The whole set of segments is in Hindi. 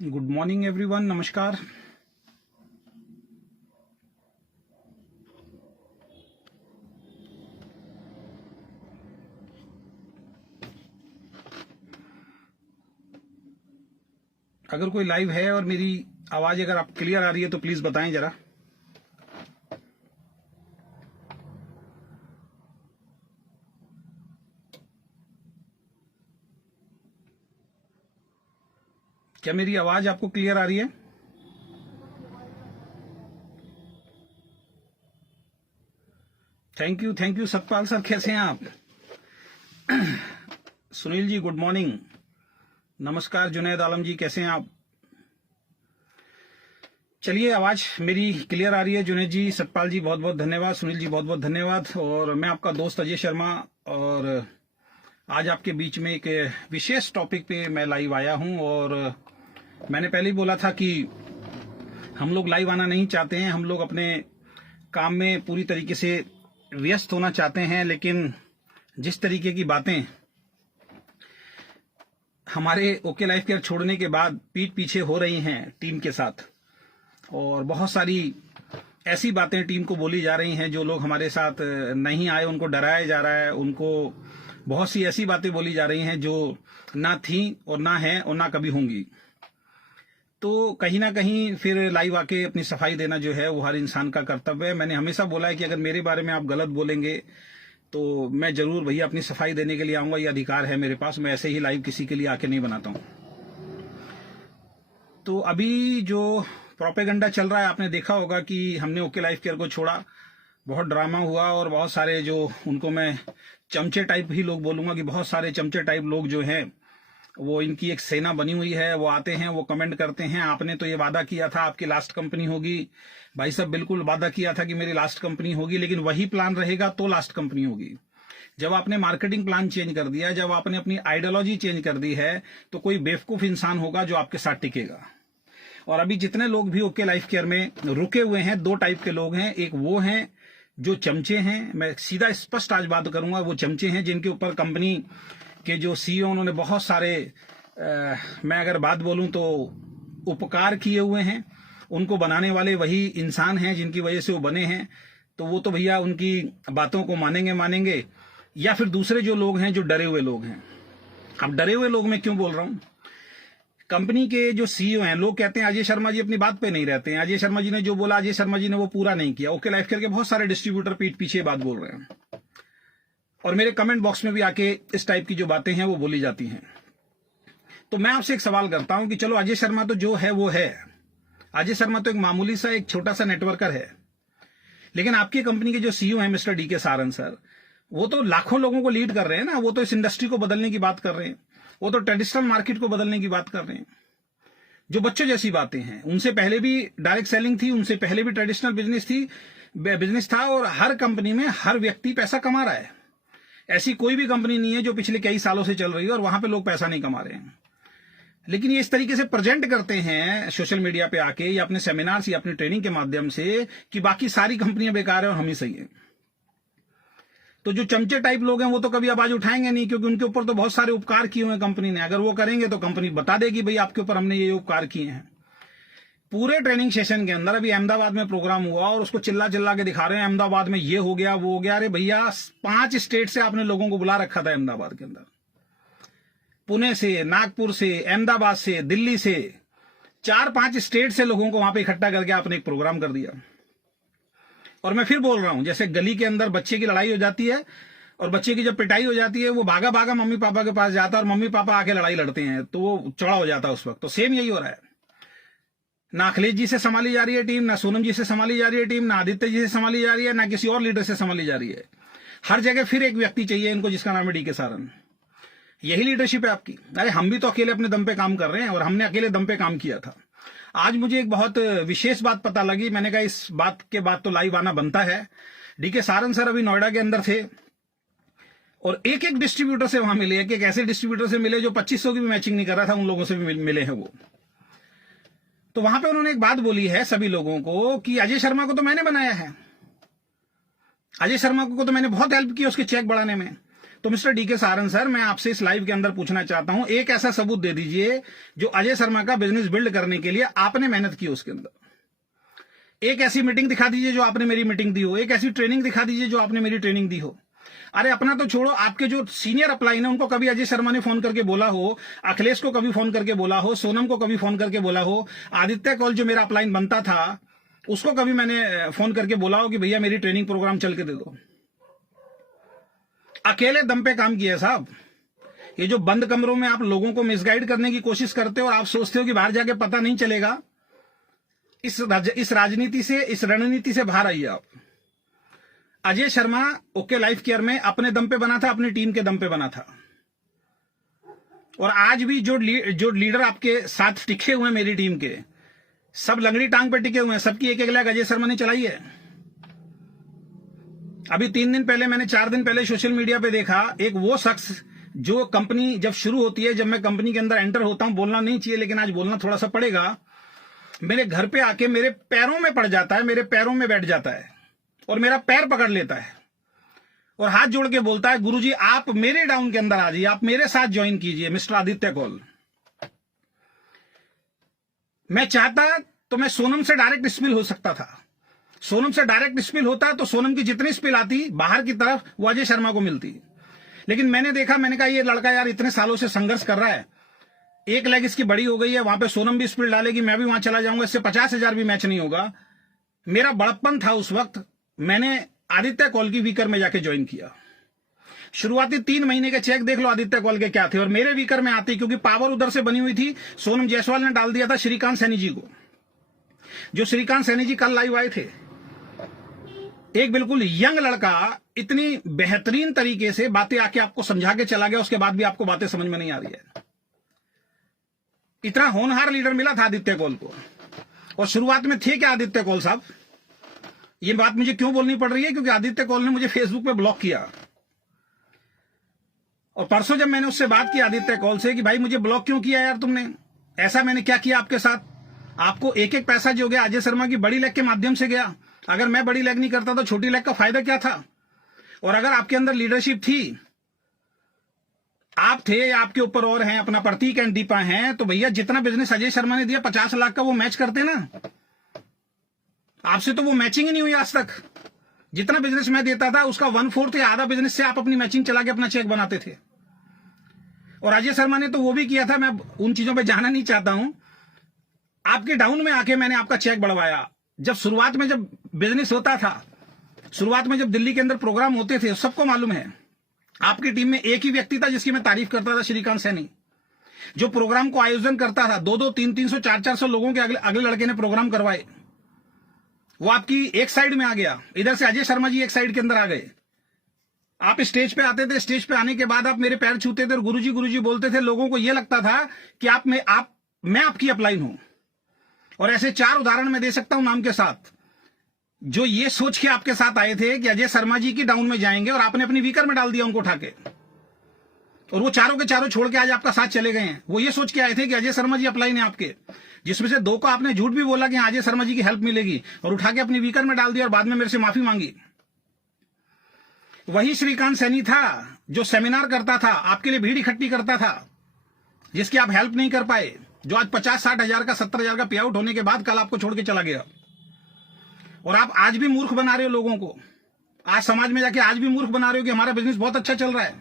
गुड मॉर्निंग एवरीवन, नमस्कार। अगर कोई लाइव है और मेरी आवाज अगर आप क्लियर आ रही है तो प्लीज बताएं जरा। क्या मेरी आवाज आपको क्लियर आ रही है? थैंक यू सतपाल सर, कैसे हैं आप? सुनील जी गुड मॉर्निंग, नमस्कार। जुनैद आलम जी कैसे हैं आप? चलिए, आवाज मेरी क्लियर आ रही है। जुनैद जी, सतपाल जी बहुत बहुत धन्यवाद, सुनील जी बहुत बहुत धन्यवाद। और मैं आपका दोस्त अजय शर्मा, और आज आपके बीच में एक विशेष टॉपिक पे मैं लाइव आया हूं। और मैंने पहले ही बोला था कि हम लोग लाइव आना नहीं चाहते हैं, हम लोग अपने काम में पूरी तरीके से व्यस्त होना चाहते हैं, लेकिन जिस तरीके की बातें हमारे ओके लाइफ केयर छोड़ने के बाद पीठ पीछे हो रही हैं टीम के साथ, और बहुत सारी ऐसी बातें टीम को बोली जा रही हैं जो लोग हमारे साथ नहीं आए उनको डराया जा रहा है, उनको बहुत सी ऐसी बातें बोली जा रही हैं जो ना थी और ना है और ना कभी होंगी। तो कहीं ना कहीं फिर लाइव आके अपनी सफाई देना जो है वो हर इंसान का कर्तव्य है। मैंने हमेशा बोला है कि अगर मेरे बारे में आप गलत बोलेंगे तो मैं जरूर भैया अपनी सफाई देने के लिए आऊंगा, ये अधिकार है मेरे पास। मैं ऐसे ही लाइव किसी के लिए आके नहीं बनाता हूं। तो अभी जो प्रोपेगेंडा चल रहा है, आपने देखा होगा कि हमने ओके लाइफ केयर को छोड़ा, बहुत ड्रामा हुआ, और बहुत सारे जो उनको मैं चमचे टाइप ही लोग बोलूंगा कि बहुत सारे चमचे टाइप लोग जो हैं वो इनकी एक सेना बनी हुई है। वो आते हैं, वो कमेंट करते हैं, आपने तो ये वादा किया था आपकी लास्ट कंपनी होगी। भाई साहब, बिल्कुल वादा किया था कि मेरी लास्ट कंपनी होगी, लेकिन वही प्लान रहेगा तो लास्ट कंपनी होगी। जब आपने मार्केटिंग प्लान चेंज कर दिया, जब आपने अपनी आइडियोलॉजी चेंज कर दी है, तो कोई बेवकूफ इंसान होगा जो आपके साथ टिकेगा। और अभी जितने लोग भी ओके लाइफ केयर में रुके हुए हैं, दो टाइप के लोग हैं। एक वो हैं जो चमचे हैं, मैं सीधा स्पष्ट आज बात करूंगा, वो चमचे हैं जिनके ऊपर कंपनी के जो सीईओ उन्होंने बहुत सारे मैं अगर बात बोलूं तो उपकार किए हुए हैं। उनको बनाने वाले वही इंसान हैं जिनकी वजह से वो बने हैं। तो वो तो भैया उनकी बातों को मानेंगे। या फिर दूसरे जो लोग हैं जो डरे हुए लोग हैं। अब डरे हुए लोग मैं क्यों बोल रहा हूं? कंपनी के जो सीईओ हैं, लोग कहते हैं अजय शर्मा जी अपनी बात पे नहीं रहते हैं, अजय शर्मा जी ने जो बोला अजय शर्मा जी ने वो पूरा नहीं किया। ओके लाइफ केयर के बहुत सारे डिस्ट्रीब्यूटर पीठ पीछे बात बोल रहे हैं, और मेरे कमेंट बॉक्स में भी आके इस टाइप की जो बातें हैं वो बोली जाती हैं। तो मैं आपसे एक सवाल करता हूं कि चलो अजय शर्मा तो जो है वो है, अजय शर्मा तो एक मामूली सा एक छोटा सा नेटवर्कर है, लेकिन आपकी कंपनी के जो सीईओ हैं मिस्टर डी के सारन सर, वो तो लाखों लोगों को लीड कर रहे हैं ना। वो तो इस इंडस्ट्री को बदलने की बात कर रहे हैं, वो तो ट्रेडिशनल मार्केट को बदलने की बात कर रहे हैं। जो बच्चों जैसी बातें हैं, उनसे पहले भी डायरेक्ट सेलिंग थी, उनसे पहले भी ट्रेडिशनल बिजनेस था, और हर कंपनी में हर व्यक्ति पैसा कमा रहा है। ऐसी कोई भी कंपनी नहीं है जो पिछले कई सालों से चल रही है और वहां पे लोग पैसा नहीं कमा रहे हैं। लेकिन ये इस तरीके से प्रेजेंट करते हैं सोशल मीडिया पे आके, या अपने सेमिनार्स या अपनी ट्रेनिंग के माध्यम से, कि बाकी सारी कंपनियां बेकार है और हम ही सही है। तो जो चमचे टाइप लोग हैं वो तो कभी आवाज उठाएंगे नहीं, क्योंकि उनके ऊपर तो बहुत सारे उपकार किए हुए हैं कंपनी ने। अगर वो करेंगे तो कंपनी बता देगी भाई आपके ऊपर हमने ये उपकार किए हैं। पूरे ट्रेनिंग सेशन के अंदर अभी अहमदाबाद में प्रोग्राम हुआ और उसको चिल्ला चिल्ला के दिखा रहे हैं अहमदाबाद में ये हो गया वो हो गया। अरे भैया, 5 स्टेट से आपने लोगों को बुला रखा था अहमदाबाद के अंदर, पुणे से, नागपुर से, अहमदाबाद से, दिल्ली से, 4-5 स्टेट से लोगों को वहां पे इकट्ठा करके आपने एक प्रोग्राम कर दिया। और मैं फिर बोल रहा हूं, जैसे गली के अंदर बच्चे की लड़ाई हो जाती है और बच्चे की जब पिटाई हो जाती है, वो भागा भागा मम्मी पापा के पास जाता है और मम्मी पापा आके लड़ाई लड़ते हैं, तो वो चौड़ा हो जाता है उस वक्त। तो सेम यही हो रहा है। ना अखिलेश जी से संभाली जा रही है टीम, ना सोनम जी से संभाली जा रही है टीम, ना आदित्य जी से संभाली जा रही है, ना किसी और लीडर से संभाली जा रही है। हर जगह फिर एक व्यक्ति चाहिए इनको जिसका नाम है डी के सारन। यही लीडरशिप है आपकी। अरे हम भी तो अकेले अपने दम पे काम कर रहे हैं, और हमने अकेले दम पे काम किया था। आज मुझे एक बहुत विशेष बात पता लगी, मैंने कहा इस बात के बाद तो लाइव आना बनता है। डी के सारन सर अभी नोएडा के अंदर थे और एक एक डिस्ट्रीब्यूटर से वहां मिले, एक ऐसे डिस्ट्रीब्यूटर से मिले जो 2500 की भी मैचिंग नहीं कर रहा था, उन लोगों से भी मिले हैं वो। तो वहां पे उन्होंने एक बात बोली है सभी लोगों को कि अजय शर्मा को तो मैंने बनाया है, अजय शर्मा को तो मैंने बहुत हेल्प की उसके चेक बढ़ाने में। तो मिस्टर डीके सारन सर, मैं आपसे इस लाइव के अंदर पूछना चाहता हूं, एक ऐसा सबूत दे दीजिए जो अजय शर्मा का बिजनेस बिल्ड करने के लिए आपने मेहनत की उसके अंदर। एक ऐसी मीटिंग दिखा दीजिए जो आपने मेरी मीटिंग दी हो, एक ऐसी ट्रेनिंग दिखा दीजिए जो आपने मेरी ट्रेनिंग दी हो। अरे अपना तो छोड़ो, आपके जो सीनियर अपलाइन है उनको कभी अजय शर्मा ने फोन करके बोला हो, अखिलेश को कभी फोन करके बोला हो, सोनम को कभी फोन करके बोला हो, आदित्य कौल जो मेरा अपलाइन बनता था उसको कभी मैंने फोन करके बोला हो कि भैया मेरी ट्रेनिंग प्रोग्राम चल के दे दो। अकेले दम पे काम किया साहब। ये जो बंद कमरों में आप लोगों को मिसगाइड करने की कोशिश करते हो और आप सोचते हो कि बाहर जाके पता नहीं चलेगा, इस राजनीति से, इस रणनीति से बाहर आइए आप। Ajay Sharma okay life care में अपने दम पे बना था, अपनी टीम के दम पे बना था। और आज भी जो लीडर आपके साथ टिके हुए हैं मेरी टीम के, सब लंगड़ी टांग पे टिके हुए हैं, सबकी एक एक लाख अजय शर्मा ने चलाई है। अभी 3 दिन पहले, मैंने 4 दिन पहले सोशल मीडिया पे देखा, एक वो शख्स जो कंपनी जब शुरू होती है, जब मैं कंपनी के अंदर एंटर होता हूं, बोलना नहीं चाहिए लेकिन आज बोलना थोड़ा सा पड़ेगा, मेरे घर पे आके मेरे पैरों में पड़ जाता है, मेरे पैरों में बैठ जाता है और मेरा पैर पकड़ लेता है और हाथ जोड़ के बोलता है, गुरुजी आप मेरे डाउन के अंदर आ जाइए, आप मेरे साथ ज्वाइन कीजिए मिस्टर आदित्य कौल। मैं चाहता तो मैं सोनम से डायरेक्ट स्पिल हो सकता था। सोनम से डायरेक्ट स्पिल होता तो सोनम की जितनी स्पिल आती बाहर की तरफ वो अजय शर्मा को मिलती। लेकिन मैंने देखा, मैंने कहा ये लड़का यार इतने सालों से संघर्ष कर रहा है, एक लेग इसकी बड़ी हो गई है, वहां पे सोनम भी स्पिल डालेगी, मैं भी वहां चला जाऊंगा, इससे 50,000 भी मैच नहीं होगा। मेरा बड़प्पन था उस वक्त, मैंने आदित्य कौल की वीकर में जाके ज्वाइन किया। शुरुआती 3 महीने के चेक देख लो आदित्य कौल के क्या थे और मेरे वीकर में आती, क्योंकि पावर उधर से बनी हुई थी। सोनम जायसवाल ने डाल दिया था श्रीकांत सैनी जी को, जो श्रीकांत सैनी जी कल लाइव आए थे। एक बिल्कुल यंग लड़का इतनी बेहतरीन तरीके से बातें आके आपको समझा के चला गया, उसके बाद भी आपको बातें समझ में नहीं आ रही है। इतना होनहार लीडर मिला था आदित्य कौल को। और शुरुआत में थे क्या आदित्य कौल साहब, ये बात मुझे क्यों बोलनी पड़ रही है, क्योंकि आदित्य कौल ने मुझे फेसबुक पे ब्लॉक किया। और परसों जब मैंने उससे बात की आदित्य कौल से कि भाई मुझे ब्लॉक क्यों किया यार तुमने, ऐसा मैंने क्या किया आपके साथ, आपको एक एक पैसा जो गया अजय शर्मा की बड़ी लेग के माध्यम से गया। अगर मैं बड़ी लेग नहीं करता तो छोटी लेग का फायदा क्या था। और अगर आपके अंदर लीडरशिप थी, आप थे या आपके ऊपर और हैं, अपना प्रतीक एंड दीपा हैं, तो भैया जितना बिजनेस अजय शर्मा ने दिया 50 लाख का वो मैच करते ना। आपसे तो वो मैचिंग ही नहीं हुई आज तक। जितना बिजनेस मैं देता था उसका 1/4 या आधा बिजनेस से आप अपनी मैचिंग चला के अपना चेक बनाते थे। और अजय शर्मा ने तो वो भी किया था, मैं उन चीजों पे जाना नहीं चाहता हूं। आपके डाउन में आके मैंने आपका चेक बढ़वाया। जब शुरुआत में जब बिजनेस होता था, शुरुआत में जब दिल्ली के अंदर प्रोग्राम होते थे, सबको मालूम है आपकी टीम में एक ही व्यक्ति था जिसकी मैं तारीफ करता था, श्रीकांत सैनी, जो प्रोग्राम को आयोजन करता था। 200, 300, 400 लोगों के अगले लड़के ने प्रोग्राम करवाए। वो आपकी एक साइड में आ गया, इधर से अजय शर्मा जी एक साइड के अंदर आ गए। आप स्टेज पे आते थे, स्टेज पे आने के बाद आप मेरे पैर छूते थे और गुरुजी बोलते थे। लोगों को यह लगता था कि मैं आपकी अपलाइन हूं। और ऐसे 4 उदाहरण मैं दे सकता हूं नाम के साथ, जो ये सोच के आपके साथ आए थे कि अजय शर्मा जी की डाउन में जाएंगे और आपने अपनी वीकर में डाल दिया उनको उठा के, और वो चारों के चारों छोड़ के आज आपका साथ चले गए हैं। वो ये सोच के आए थे कि अजय शर्मा जी अपलाइन है आपके, जिसमें से 2 को आपने झूठ भी बोला कि अजय शर्मा जी की हेल्प मिलेगी, और उठा के अपनी वीकर में डाल दिया और बाद में मेरे से माफी मांगी। वही श्रीकांत सैनी था जो सेमिनार करता था, आपके लिए भीड़ इकट्ठी करता था, जिसकी आप हेल्प नहीं कर पाए, जो आज 50-60 हजार का, 70 हजार का पे आउट होने के बाद कल आपको छोड़ के चला गया। और आप आज भी मूर्ख बना रहे हो लोगों को। आज समाज में जाके आज भी मूर्ख बना रहे हो कि हमारा बिजनेस बहुत अच्छा चल रहा है।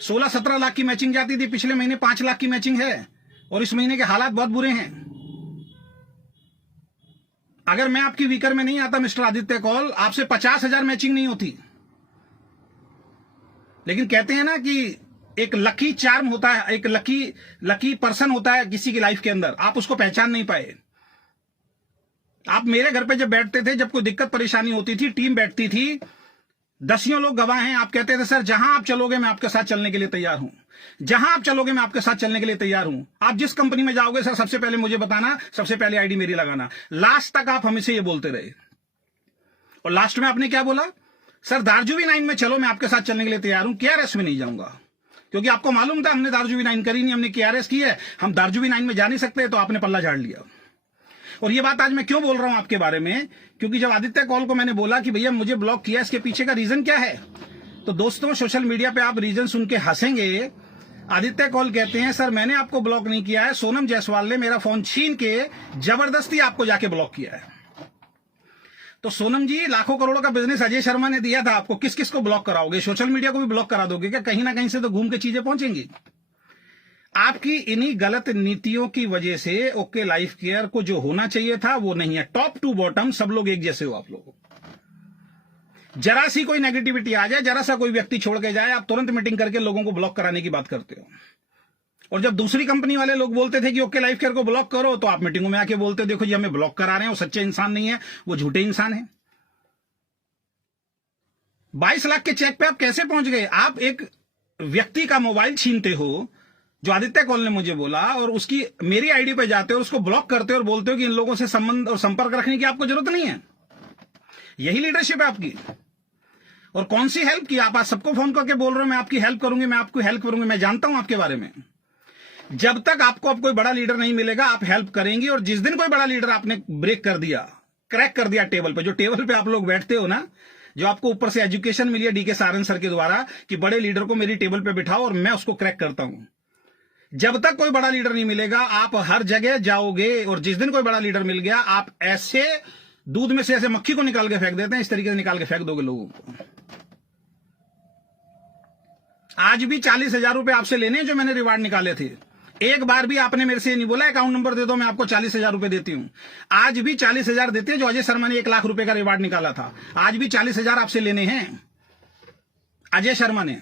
16-17 लाख की मैचिंग जाती थी, पिछले महीने 5 लाख की मैचिंग है, और इस महीने के हालात बहुत बुरे हैं। अगर मैं आपकी वीकर में नहीं आता मिस्टर आदित्य कौल, आपसे 50,000 मैचिंग नहीं होती। लेकिन कहते हैं ना कि एक लकी चार्म होता है, एक लकी पर्सन होता है किसी की लाइफ के अंदर, आप उसको पहचान नहीं पाए। आप मेरे घर पे जब बैठते थे, जब कोई दिक्कत परेशानी होती थी, टीम बैठती थी, दसियों लोग गवाह हैं, आप कहते थे सर जहां आप चलोगे मैं आपके साथ चलने के लिए तैयार हूं, जहां आप चलोगे मैं आपके साथ चलने के लिए तैयार हूं। आप जिस कंपनी में जाओगे सर सबसे पहले मुझे बताना, सबसे पहले आईडी मेरी लगाना। लास्ट तक आप हमें से ये बोलते रहे। और लास्ट में आपने क्या बोला, सर दार्जुवी 9 में चलो, मैं आपके साथ चलने के लिए तैयार हूं, केआरएस में नहीं जाऊंगा। क्योंकि आपको मालूम था हमने दार्जुवी 9 करी नहीं, हमने केआरएस की है, हम दार्जुवी 9 में जा नहीं सकते, तो आपने पल्ला झाड़ लिया। और ये बात आज मैं क्यों बोल रहा हूं आपके बारे में, क्योंकि जब आदित्य कौल को मैंने बोला कि भैया मुझे ब्लॉक किया, इसके पीछे का रीजन क्या है, तो दोस्तों, सोशल मीडिया पे आप रीजन सुन के हंसेंगे। आदित्य कौल कहते हैं, सर मैंने आपको ब्लॉक नहीं किया है, सोनम जायसवाल ने मेरा फोन छीन के जबरदस्ती आपको जाके ब्लॉक किया है। तो सोनम जी, लाखों करोड़ों का बिजनेस अजय शर्मा ने दिया था आपको, किस किस को ब्लॉक कराओगे? सोशल मीडिया को भी ब्लॉक करा दोगे क्या? कहीं ना कहीं से तो घूम के चीजें पहुंचेंगी। आपकी इन्हीं गलत नीतियों की वजह से ओके लाइफ केयर को जो होना चाहिए था वो नहीं है। टॉप टू बॉटम सब लोग एक जैसे हो आप लोग। जरा सी कोई नेगेटिविटी आ जाए, जरा सा कोई व्यक्ति छोड़ के जाए, आप तुरंत मीटिंग करके लोगों को ब्लॉक कराने की बात करते हो। और जब दूसरी कंपनी वाले लोग बोलते थे कि ओके लाइफ केयर को ब्लॉक करो, तो आप मीटिंगों में आके बोलते, देखो जी हमें ब्लॉक करा रहे हैं, वो सच्चे इंसान नहीं है, वो झूठे इंसान है। 22 लाख के चेक पे आप कैसे पहुंच गए? आप एक व्यक्ति का मोबाइल छीनते हो, जो आदित्य कौल ने मुझे बोला, और उसकी मेरी आईडी पे जाते हो, उसको ब्लॉक करते हो और बोलते हो कि इन लोगों से संबंध और संपर्क रखने की आपको जरूरत नहीं है। यही लीडरशिप है आपकी। और कौन सी हेल्प की? आप आज सबको फोन करके बोल रहे हो मैं आपकी हेल्प करूंगी, मैं आपको हेल्प करूंगी। मैं जानता हूं आपके बारे में। जब तक आपको अब कोई बड़ा लीडर नहीं मिलेगा, आप हेल्प करेंगी। और जिस दिन कोई बड़ा लीडर आपने ब्रेक कर दिया, क्रैक कर दिया टेबल पे, जो टेबल पे आप लोग बैठते हो ना, जो आपको ऊपर से एजुकेशन मिली है डीके सारन सर के द्वारा कि बड़े लीडर को मेरी टेबल पे बिठाओ और मैं उसको क्रैक करता हूं, जब तक कोई बड़ा लीडर नहीं मिलेगा आप हर जगह जाओगे। और जिस दिन कोई बड़ा लीडर मिल गया, आप ऐसे दूध में से ऐसे मक्खी को निकाल के फेंक देते हैं, इस तरीके से निकाल के फेंक दोगे लोगों को। आज भी 40,000 रुपए आपसे लेने हैं जो मैंने रिवार्ड निकाले थे। एक बार भी आपने मेरे से नहीं बोला अकाउंट नंबर दे दो, मैं आपको 40,000 रुपए देती हूं। आज भी 40,000 देते हैं। जो अजय शर्मा ने 1 लाख रुपए का रिवार्ड निकाला था, आज भी 40,000 आपसे लेने हैं। अजय शर्मा ने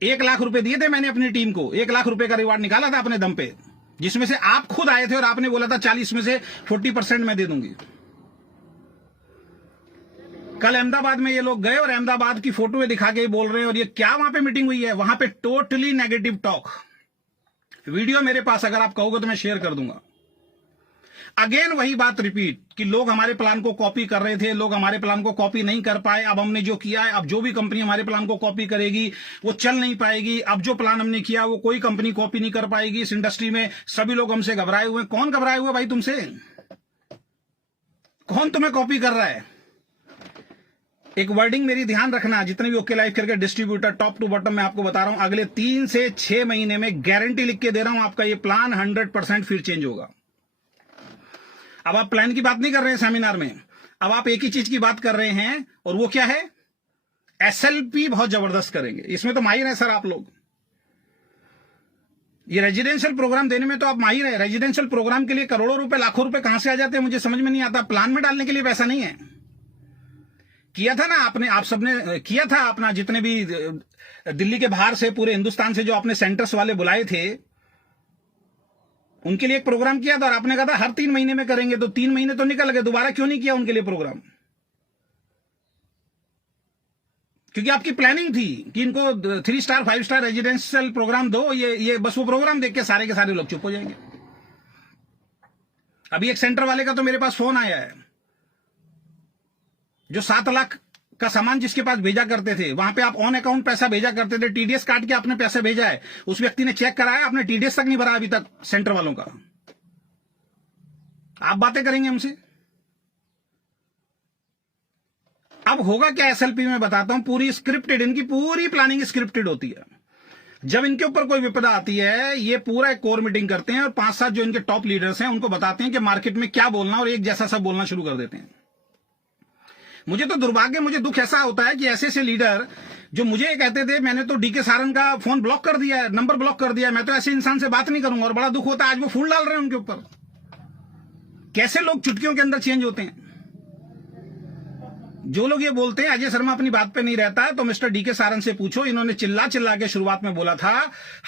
1 लाख रुपए दिए थे मैंने अपनी टीम को, 1 लाख रुपए का रिवार्ड निकाला था अपने दम पे, जिसमें से आप खुद आए थे और आपने बोला था 40 में से 40% मैं दे दूंगी। कल अहमदाबाद में ये लोग गए और अहमदाबाद की फोटो दिखा के बोल रहे हैं, और ये क्या वहां पे मीटिंग हुई है? वहां पे टोटली नेगेटिव टॉक। वीडियो मेरे पास अगर आप कहोगे तो मैं शेयर कर दूंगा। अगेन वही बात रिपीट कि लोग हमारे प्लान को कॉपी कर रहे थे, लोग हमारे प्लान को कॉपी नहीं कर पाए। अब हमने जो किया है, अब जो भी कंपनी हमारे प्लान को कॉपी करेगी वो चल नहीं पाएगी। अब जो प्लान हमने किया वो कोई कंपनी कॉपी नहीं कर पाएगी। इस इंडस्ट्री में सभी लोग हमसे घबराए हुए हैं। कौन घबराए हुए भाई तुमसे? कौन तुम्हें कॉपी कर रहा है? एक वर्डिंग मेरी ध्यान रखना, जितने भी ओके लाइफ करके डिस्ट्रीब्यूटर टॉप टू बॉटम मैं आपको बता रहा हूं, अगले 3 से 6 महीने में गारंटी लिख के दे रहा हूं, आपका ये प्लान 100% फिर चेंज होगा। अब आप प्लान की बात नहीं कर रहे हैं सेमिनार में, अब आप एक ही चीज की बात कर रहे हैं, और वो क्या है? एसएलपी बहुत जबरदस्त करेंगे। इसमें तो माहिर है सर आप लोग। ये रेजिडेंशियल प्रोग्राम देने में तो आप माहिर है। रेजिडेंशियल प्रोग्राम के लिए करोड़ों रुपए, लाखों रुपए कहां से आ जाते हैं मुझे समझ में नहीं आता। प्लान में डालने के लिए पैसा नहीं है। किया था ना आपने, आप सबने किया था अपना, जितने भी दिल्ली के बाहर से, पूरे हिंदुस्तान से जो आपने सेंटर्स वाले बुलाए थे, उनके लिए एक प्रोग्राम किया था और आपने कहा था हर 3 महीने में करेंगे। तो 3 महीने तो निकल गए, दोबारा क्यों नहीं किया उनके लिए प्रोग्राम? क्योंकि आपकी प्लानिंग थी कि इनको 3 स्टार 5 स्टार रेजिडेंशियल प्रोग्राम दो, ये बस वो प्रोग्राम देख के सारे के सारे लोग चुप हो जाएंगे। अभी एक सेंटर वाले का तो मेरे पास फोन आया है, जो 7 लाख का सामान जिसके पास भेजा करते थे, वहां पे आप ऑन अकाउंट पैसा भेजा करते थे, टीडीएस काट के आपने पैसा भेजा है, उस व्यक्ति ने चेक कराया, आपने टीडीएस तक नहीं भरा अभी तक सेंटर वालों का। आप बातें करेंगे हमसे? अब होगा क्या एसएलपी में बताता हूं, पूरी स्क्रिप्टेड, इनकी पूरी प्लानिंग स्क्रिप्टेड होती है। जब इनके ऊपर कोई विपदा आती है, ये पूरा एक कोर मीटिंग करते हैं और 5-7 जो इनके टॉप लीडर्स हैं उनको बताते हैं कि मार्केट में क्या बोलना, और एक जैसा सब बोलना शुरू कर देते हैं। मुझे तो दुर्भाग्य, मुझे दुख ऐसा होता है कि ऐसे ऐसे लीडर जो मुझे कहते थे मैंने तो डीके सारन का फोन ब्लॉक कर दिया है, नंबर ब्लॉक कर दिया है, मैं तो ऐसे इंसान से बात नहीं करूंगा, और बड़ा दुख होता है आज वो फूल डाल रहे हैं उनके ऊपर। कैसे लोग चुटकियों के अंदर चेंज होते हैं। जो लोग ये बोलते हैं अजय शर्मा अपनी बात पे नहीं रहता है, तो मिस्टर डीके सारन से पूछो। इन्होंने चिल्ला चिल्ला के शुरुआत में बोला था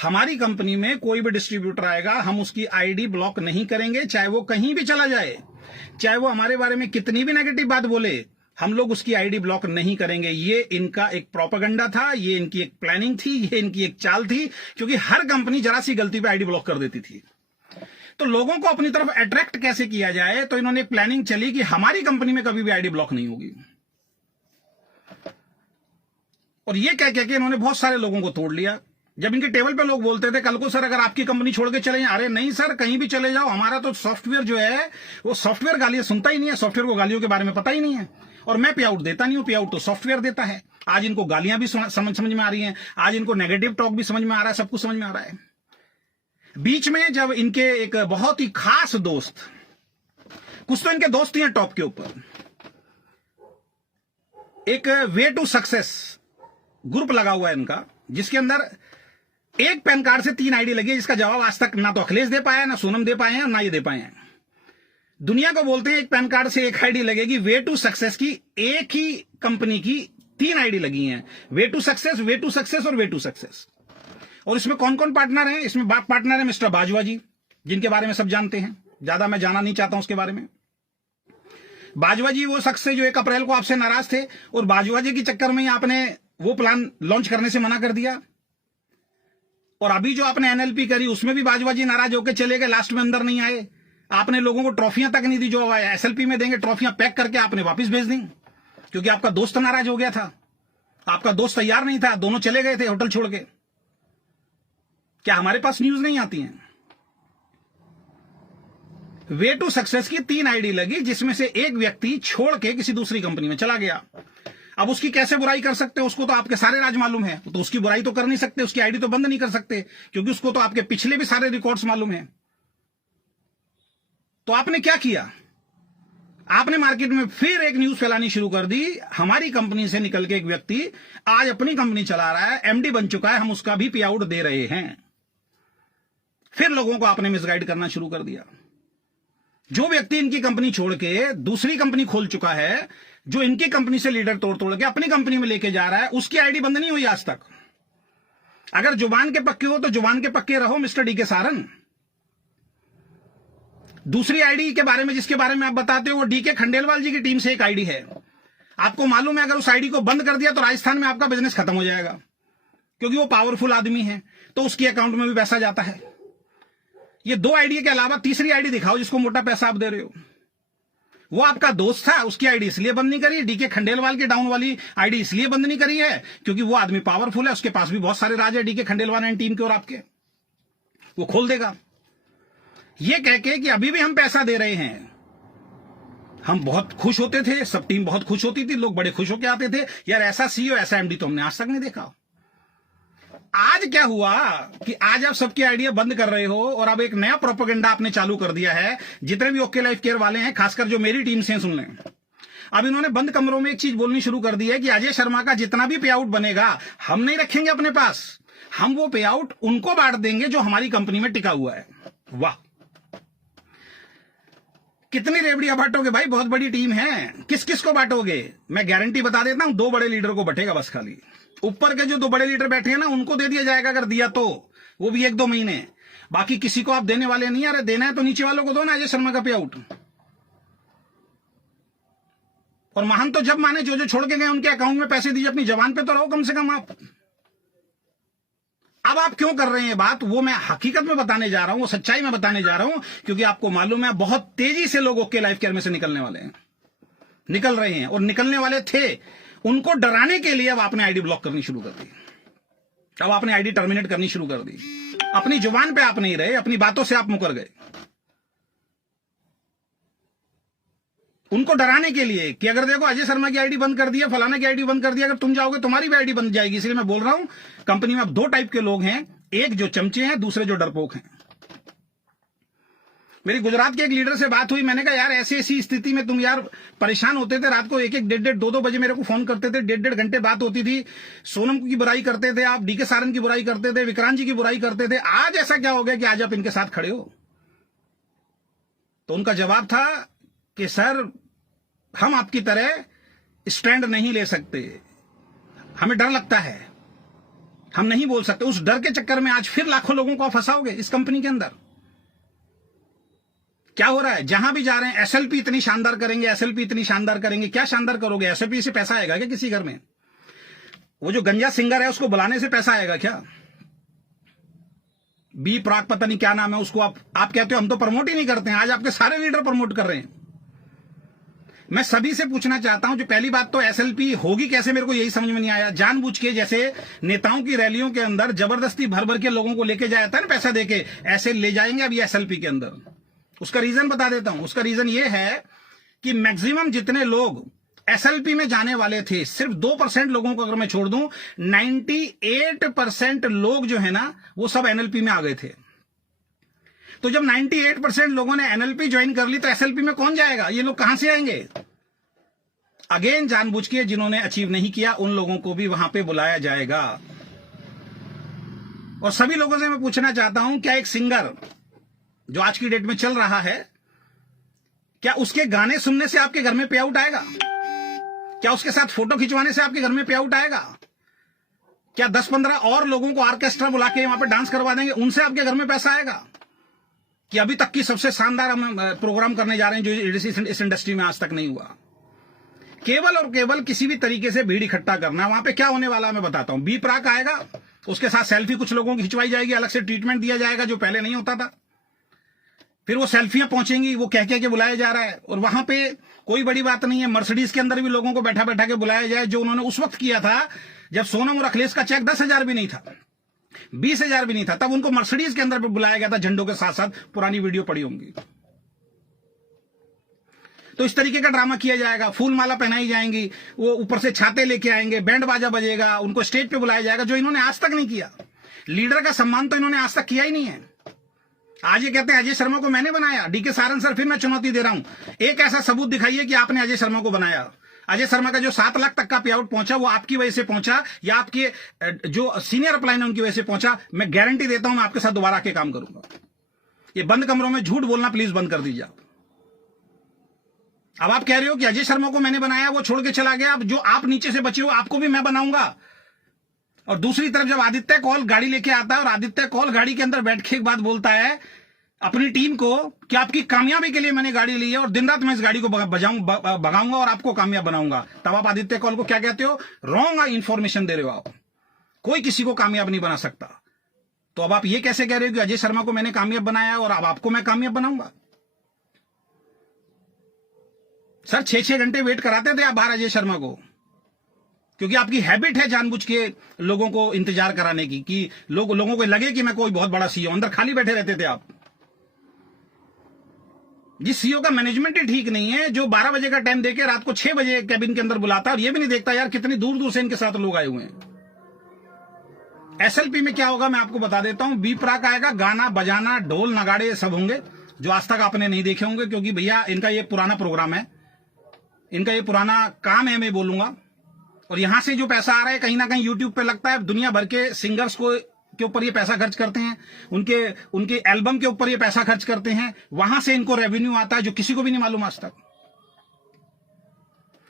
हमारी कंपनी में कोई भी डिस्ट्रीब्यूटर आएगा हम उसकी आईडी ब्लॉक नहीं करेंगे, चाहे वो कहीं भी चला जाए, चाहे वो हमारे बारे में कितनी भी नेगेटिव बात बोले, हम लोग उसकी आईडी ब्लॉक नहीं करेंगे। ये इनका एक प्रोपेगेंडा था, ये इनकी एक प्लानिंग थी, ये इनकी एक चाल थी, क्योंकि हर कंपनी जरा सी गलती पे आईडी ब्लॉक कर देती थी। तो लोगों को अपनी तरफ अट्रैक्ट कैसे किया जाए, तो इन्होंने एक प्लानिंग चली कि हमारी कंपनी में कभी भी आईडी ब्लॉक नहीं होगी। और ये कह के इन्होंने बहुत सारे लोगों को तोड़ लिया। जब इनके टेबल पे लोग बोलते थे कल को सर अगर आपकी कंपनी छोड़ के चले जाएं, अरे नहीं सर कहीं भी चले जाओ, हमारा तो सॉफ्टवेयर जो है वो सॉफ्टवेयर गालियां सुनता ही नहीं है, सॉफ्टवेयर को गालियों के बारे में पता ही नहीं है, और मैं पे आउट देता नहीं हूं, पे आउट तो सॉफ्टवेयर देता है। आज इनको गालियां भी समझ में आ रही हैं, आज इनको नेगेटिव टॉक भी समझ में आ रहा है, सब कुछ समझ में आ रहा है। बीच में जब इनके एक बहुत ही खास दोस्त, कुछ तो इनके दोस्त ही हैं टॉप के ऊपर, एक वे टू सक्सेस ग्रुप लगा हुआ है इनका, जिसके अंदर एक पैन कार्ड से 3 आईडी लगी है, जिसका जवाब आज तक ना तो अखिलेश दे पाया, ना सोनम दे पाए हैं, ना ये दे पाए हैं। दुनिया को बोलते हैं एक पैन कार्ड से एक आईडी लगेगी, वे टू सक्सेस की एक ही कंपनी की 3 आईडी लगी हैं, way to success, way to success और वे टू सक्सेस। और इसमें कौन कौन पार्टनर हैं? इसमें पार्टनर है मिस्टर बाजवा जी, जिनके बारे में सब जानते हैं, ज्यादा मैं जाना नहीं चाहता हूं उसके बारे में। बाजवा जी वो शख्स है जो 1 अप्रैल को आपसे नाराज थे, और बाजवा जी के चक्कर में ही आपने वो प्लान लॉन्च करने से मना कर दिया, और अभी जो आपने एनएलपी करी उसमें भी बाजवा जी नाराज होकर चले गए, लास्ट में अंदर नहीं आए। आपने लोगों को ट्रॉफियां तक नहीं दी, जो एसएलपी में देंगे ट्रॉफियां पैक करके आपने वापस भेज दी, क्योंकि आपका दोस्त नाराज हो गया था, आपका दोस्त तैयार नहीं था, दोनों चले गए थे होटल छोड़ के। क्या हमारे पास न्यूज नहीं आती हैं? वे टू सक्सेस की 3 आईडी लगी, जिसमें से एक व्यक्ति छोड़ के किसी दूसरी कंपनी में चला गया। अब उसकी कैसे बुराई कर सकते हो? उसको तो आपके सारे राज मालूम है, तो उसकी बुराई तो कर नहीं सकते, उसकी आईडी तो बंद नहीं कर सकते, क्योंकि उसको तो आपके पिछले भी सारे रिकॉर्ड्स मालूम है। तो आपने क्या किया? आपने मार्केट में फिर एक न्यूज फैलानी शुरू कर दी, हमारी कंपनी से निकल के एक व्यक्ति आज अपनी कंपनी चला रहा है, एमडी बन चुका है, हम उसका भी पे आउट दे रहे हैं। फिर लोगों को आपने मिसगाइड करना शुरू कर दिया। जो व्यक्ति इनकी कंपनी छोड़ के दूसरी कंपनी खोल चुका है, जो इनकी कंपनी से लीडर तोड़ तोड़ के अपनी कंपनी में लेके जा रहा है, उसकी आईडी बंद नहीं हुई आज तक। अगर जुबान के पक्के हो तो जुबान के पक्के रहो मिस्टर डीके सारन। दूसरी आईडी के बारे में जिसके बारे में आप बताते हो, वो डीके खंडेलवाल जी की टीम से एक आईडी है। आपको मालूम है अगर उस आईडी को बंद कर दिया तो राजस्थान में आपका बिजनेस खत्म हो जाएगा, क्योंकि वो पावरफुल आदमी है, तो उसके अकाउंट में भी पैसा जाता है। ये 2 आईडी के अलावा तीसरी आईडी दिखाओ जिसको मोटा पैसा आप दे रहे हो। वो आपका दोस्त था, उसकी आईडी इसलिए बंद नहीं करी, डीके खंडेलवाल की डाउन वाली आईडी इसलिए बंद नहीं करी है क्योंकि वो आदमी पावरफुल है, उसके पास भी बहुत सारे राज है डीके खंडेलवाल एंड टीम के और आपके, वो खोल देगा। ये कह के कि अभी भी हम पैसा दे रहे हैं, हम बहुत खुश होते थे, सब टीम बहुत खुश होती थी, लोग बड़े खुश होकर आते थे, यार ऐसा सीईओ ऐसा एमडी तो हमने आज तक नहीं देखा। आज क्या हुआ कि आज आप सबकी आइडिया बंद कर रहे हो और अब एक नया प्रोपेगेंडा आपने चालू कर दिया है। जितने भी ओके लाइफ केयर वाले हैं, खासकर जो मेरी टीम से सुन लें, अब इन्होंने बंद कमरों में एक चीज बोलनी शुरू कर दी है कि अजय शर्मा का जितना भी पे आउट बनेगा हम नहीं रखेंगे अपने पास, हम वो पे आउट उनको बांट देंगे जो हमारी कंपनी में टिका हुआ है। वाह, कितनी रेवड़ियां बांटोगे भाई, बहुत बड़ी टीम है, किस किस को बांटोगे? मैं गारंटी बता देता हूं, 2 बड़े लीडर को बटेगा बस, खाली ऊपर के जो 2 बड़े लीडर बैठे हैं ना उनको दे दिया जाएगा, अगर दिया तो वो भी 1-2 महीने, बाकी किसी को आप देने वाले नहीं। अरे देना है तो नीचे वालों को दो ना, अजय शर्मा का पे आउट। और महान तो जब माने जो जो छोड़ के गए उनके अकाउंट में पैसे दीजिए, अपनी जबान पे तो रहो कम से कम आप। अब आप क्यों कर रहे हैं बात, वो मैं हकीकत में बताने जा रहा हूं, वो सच्चाई में बताने जा रहा हूं, क्योंकि आपको मालूम है बहुत तेजी से लोग ओके लाइफ केयर में से निकलने वाले हैं, निकल रहे हैं और निकलने वाले थे। उनको डराने के लिए अब आपने आईडी ब्लॉक करनी शुरू कर दी, अब आपने आईडी टर्मिनेट करनी शुरू कर दी। अपनी जुबान पे आप नहीं रहे, अपनी बातों से आप मुकर गए। उनको डराने के लिए कि अगर देखो अजय शर्मा की आईडी बंद कर दिया, फलाना की आईडी बंद कर दिया, अगर तुम जाओगे तुम्हारी भी आईडी बंद जाएगी। इसलिए मैं बोल रहा हूं कंपनी में अब 2 टाइप के लोग हैं, एक जो चमचे हैं, दूसरे जो डरपोक हैं। मेरी गुजरात के एक लीडर से बात हुई, मैंने कहा यार ऐसी ऐसी स्थिति में तुम यार परेशान होते थे, रात को 1-1, 1.5, 2-2 बजे मेरे को फोन करते थे, 1.5 घंटे बात होती थी, सोनम की बुराई करते थे आप, डीके सारन की बुराई करते थे, विक्रांत जी की बुराई करते थे, आज ऐसा क्या हो गया कि आज आप इनके साथ खड़े हो? तो उनका जवाब था कि सर हम आपकी तरह स्टैंड नहीं ले सकते, हमें डर लगता है, हम नहीं बोल सकते। उस डर के चक्कर में आज फिर लाखों लोगों को फंसाओगे इस कंपनी के अंदर। क्या हो रहा है, जहां भी जा रहे हैं एसएलपी इतनी शानदार करेंगे, एसएलपी इतनी शानदार करेंगे। क्या शानदार करोगे? एसएलपी से पैसा आएगा क्या किसी घर में? वो जो गंजा सिंगर है उसको बुलाने से पैसा आएगा क्या? बी प्राक पता नहीं क्या नाम है उसको, आप कहते हो हम तो प्रमोट ही नहीं करते हैं, आज आपके सारे लीडर प्रमोट कर रहे हैं। मैं सभी से पूछना चाहता हूं, जो पहली बात तो एसएलपी होगी कैसे, मेरे को यही समझ में नहीं आया। जानबूझ के जैसे नेताओं की रैलियों के अंदर जबरदस्ती भर भर के लोगों को लेके जाया था ना पैसा देके, ऐसे ले जाएंगे अब ये एसएलपी के अंदर। उसका रीजन बता देता हूं। उसका रीजन ये है कि मैक्सिमम जितने लोग एसएलपी में जाने वाले थे, सिर्फ 2% लोगों को अगर मैं छोड़ दूं, 98% लोग जो है ना वो सब एनएलपी में आ गए थे। तो जब 98% लोगों ने एनएलपी ज्वाइन कर ली तो एसएलपी में कौन जाएगा? ये लोग कहां से आएंगे? अगेन जानबूझ के जिन्होंने अचीव नहीं किया उन लोगों को भी वहां पे बुलाया जाएगा। और सभी लोगों से मैं पूछना चाहता हूं, क्या एक सिंगर जो आज की डेट में चल रहा है, क्या उसके गाने सुनने से आपके घर में पे आउट आएगा? क्या उसके साथ फोटो खिंचवाने से आपके घर में पे आउट आएगा? क्या 10-15 और लोगों को ऑर्केस्ट्रा बुला के वहां पे डांस करवा देंगे, उनसे आपके घर में पैसा आएगा? कि अभी तक की सबसे शानदार हम प्रोग्राम करने जा रहे हैं जो इस इंडस्ट्री में आज तक नहीं हुआ। केवल और केवल किसी भी तरीके से भीड़ इकट्ठा करना। वहां पे क्या होने वाला है मैं बताता हूं। बी प्राक आएगा, उसके साथ सेल्फी कुछ लोगों की खिंचवाई जाएगी, अलग से ट्रीटमेंट दिया जाएगा जो पहले नहीं होता था। फिर वो सेल्फियां पहुंचेंगी, वो कह के बुलाया जा रहा है। और वहां पे कोई बड़ी बात नहीं है, मर्सिडीज के अंदर भी लोगों को बैठा बैठा के बुलाया जाए, जो उन्होंने उस वक्त किया था जब सोनम और अखिलेश का चेक 10,000 भी नहीं था, 20,000 भी नहीं था, तब उनको मर्सिडीज के अंदर पे बुलाया गया था झंडों के साथ साथ। पुरानी वीडियो पड़ी होंगी। तो इस तरीके का ड्रामा किया जाएगा, फूल माला पहनाई जाएंगी, वो ऊपर से छाते लेके आएंगे, बैंड बाजा बजेगा, उनको स्टेज पे बुलाया जाएगा, जो इन्होंने आज तक नहीं किया। लीडर का सम्मान तो इन्होंने आज तक किया ही नहीं है। आज ये कहते हैं अजय शर्मा को मैंने बनाया। डीके सारन सर, फिर मैं चुनौती दे रहा हूं, एक ऐसा सबूत दिखाइए कि आपने अजय शर्मा को बनाया। अजय शर्मा का जो 7 लाख तक का पे आउट पहुंचा वो आपकी वजह से पहुंचा या आपके जो सीनियर अपलाइन है उनकी वजह से पहुंचा। मैं गारंटी देता हूं मैं आपके साथ दोबारा आके काम करूंगा। ये बंद कमरों में झूठ बोलना प्लीज बंद कर दीजिए आप। अब आप कह रहे हो कि अजय शर्मा को मैंने बनाया, वो छोड़ के चला गया, अब जो आप नीचे से बचे हो आपको भी मैं बनाऊंगा। और दूसरी तरफ जब आदित्य कौल गाड़ी लेके आता है और आदित्य कौल गाड़ी के अंदर बैठ के एक बात बोलता है अपनी टीम को कि आपकी कामयाबी के लिए मैंने गाड़ी ली है और दिन रात मैं इस गाड़ी को भगाऊंगा और आपको कामयाब बनाऊंगा, तब आप आदित्य कौल को क्या कहते हो? रॉन्ग इंफॉर्मेशन दे रहे हो आप। कोई किसी को कामयाब नहीं बना सकता। तो अब आप ये कैसे कह रहे हो कि अजय शर्मा को मैंने कामयाब बनाया और अब आपको मैं कामयाब बनाऊंगा? सर 6-6 घंटे वेट कराते थे आप बाहर अजय शर्मा को, क्योंकि आपकी हैबिट है जानबूझ के लोगों को इंतजार कराने की, कि लोगों को लगे कि मैं कोई बहुत बड़ा सीईओ। अंदर खाली बैठे रहते थे आप। जिस सीईओ का मैनेजमेंट ही ठीक नहीं है, जो 12 बजे का टाइम देके रात को 6 बजे कैबिन के अंदर बुलाता है और ये भी नहीं देखता यार कितनी दूर दूर से इनके साथ लोग आए हुए हैं। एसएलपी में क्या होगा मैं आपको बता देता हूं। बी प्राक आएगा, गाना बजाना ढोल नगाड़े ये सब होंगे जो आज तक आपने नहीं देखे होंगे, क्योंकि भैया इनका ये पुराना प्रोग्राम है, इनका ये पुराना काम है, मैं बोलूंगा। और यहां से जो पैसा आ रहा है कहीं ना कहीं यूट्यूब पे लगता है दुनिया भर के सिंगर्स को के ऊपर ये पैसा खर्च करते हैं, उनके एल्बम के ऊपर ये पैसा खर्च करते हैं, वहां से इनको रेवेन्यू आता है जो किसी को भी नहीं मालूम आज तक।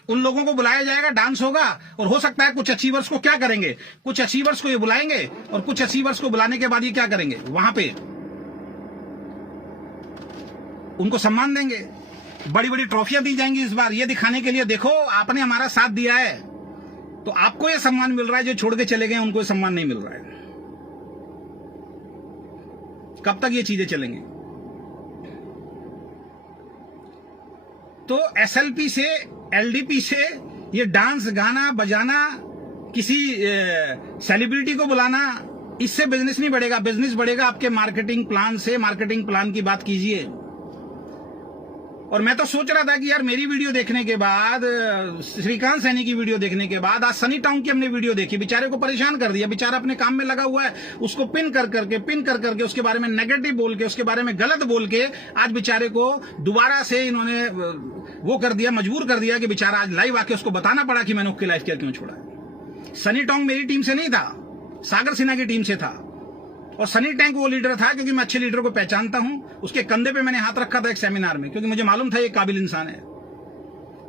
उन लोगों को बुलाया जाएगा, डांस होगा, और हो सकता है कुछ अचीवर्स को क्या करेंगे, कुछ अचीवर्स को ये बुलाएंगे और कुछ अचीवर्स को बुलाने के बाद ये क्या करेंगे, वहां पे उनको सम्मान देंगे, बड़ी बड़ी ट्रॉफियां दी जाएंगी इस बार, ये दिखाने के लिए देखो आपने हमारा साथ दिया है। तो आपको ये सम्मान मिल रहा है, जो छोड़ के चले गए उनको ये सम्मान नहीं मिल रहा है। कब तक ये चीजें चलेंगी? तो एसएलपी से, एलडीपी से ये डांस गाना बजाना, किसी सेलिब्रिटी को बुलाना, इससे बिजनेस नहीं बढ़ेगा। बिजनेस बढ़ेगा आपके मार्केटिंग प्लान से। मार्केटिंग प्लान की बात कीजिए। और मैं तो सोच रहा था कि यार मेरी वीडियो देखने के बाद, श्रीकांत सैनी की वीडियो देखने के बाद, आज सनी टाउन की हमने वीडियो देखी, बेचारे को परेशान कर दिया। बेचारा अपने काम में लगा हुआ है, उसको पिन कर करके उसके बारे में नेगेटिव बोल के, उसके बारे में गलत बोल के आज बेचारे को दोबारा से इन्होंने वो कर दिया, मजबूर कर दिया कि बेचारा आज लाइव आके उसको बताना पड़ा कि मैंने उसके लाइफ केयर क्यों छोड़ा। सनी टाउन मेरी टीम से नहीं था, सागर सिन्हा की टीम से था। और सनी टैंक वो लीडर था क्योंकि मैं अच्छे लीडर को पहचानता हूं। उसके कंधे पे मैंने हाथ रखा था एक सेमिनार में, क्योंकि मुझे मालूम था ये काबिल इंसान है।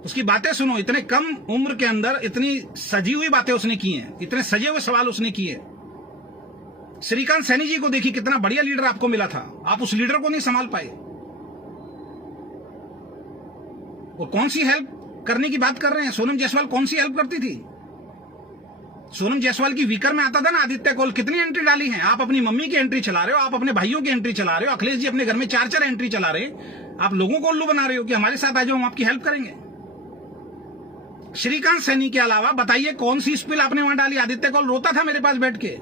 उसकी बातें सुनो, इतने कम उम्र के अंदर इतनी सजी हुई बातें उसने की हैं, इतने सजे हुए सवाल उसने किए। श्रीकांत सैनी जी को देखिए, कितना बढ़िया लीडर आपको मिला था, आप उस लीडर को नहीं संभाल पाए। और कौन सी हेल्प करने की बात कर रहे हैं? सोनम जायसवाल कौन सी हेल्प करती थी? सोनम जायसवाल की वीकर में आता था ना आदित्य कौल, कितनी एंट्री डाली है। आप अपनी मम्मी की एंट्री चला रहे हो, आप अपने भाइयों की एंट्री चला रहे हो, अखिलेश जी अपने घर में 4-4 एंट्री चला रहे। आप लोगों को उल्लू बना रहे हो कि हमारे साथ आ जाओ, हम आपकी हेल्प करेंगे। श्रीकांत सैनी के अलावा बताइए कौन सी स्पिल आपने वहां डाली? आदित्य कौल रोता था मेरे पास बैठ के,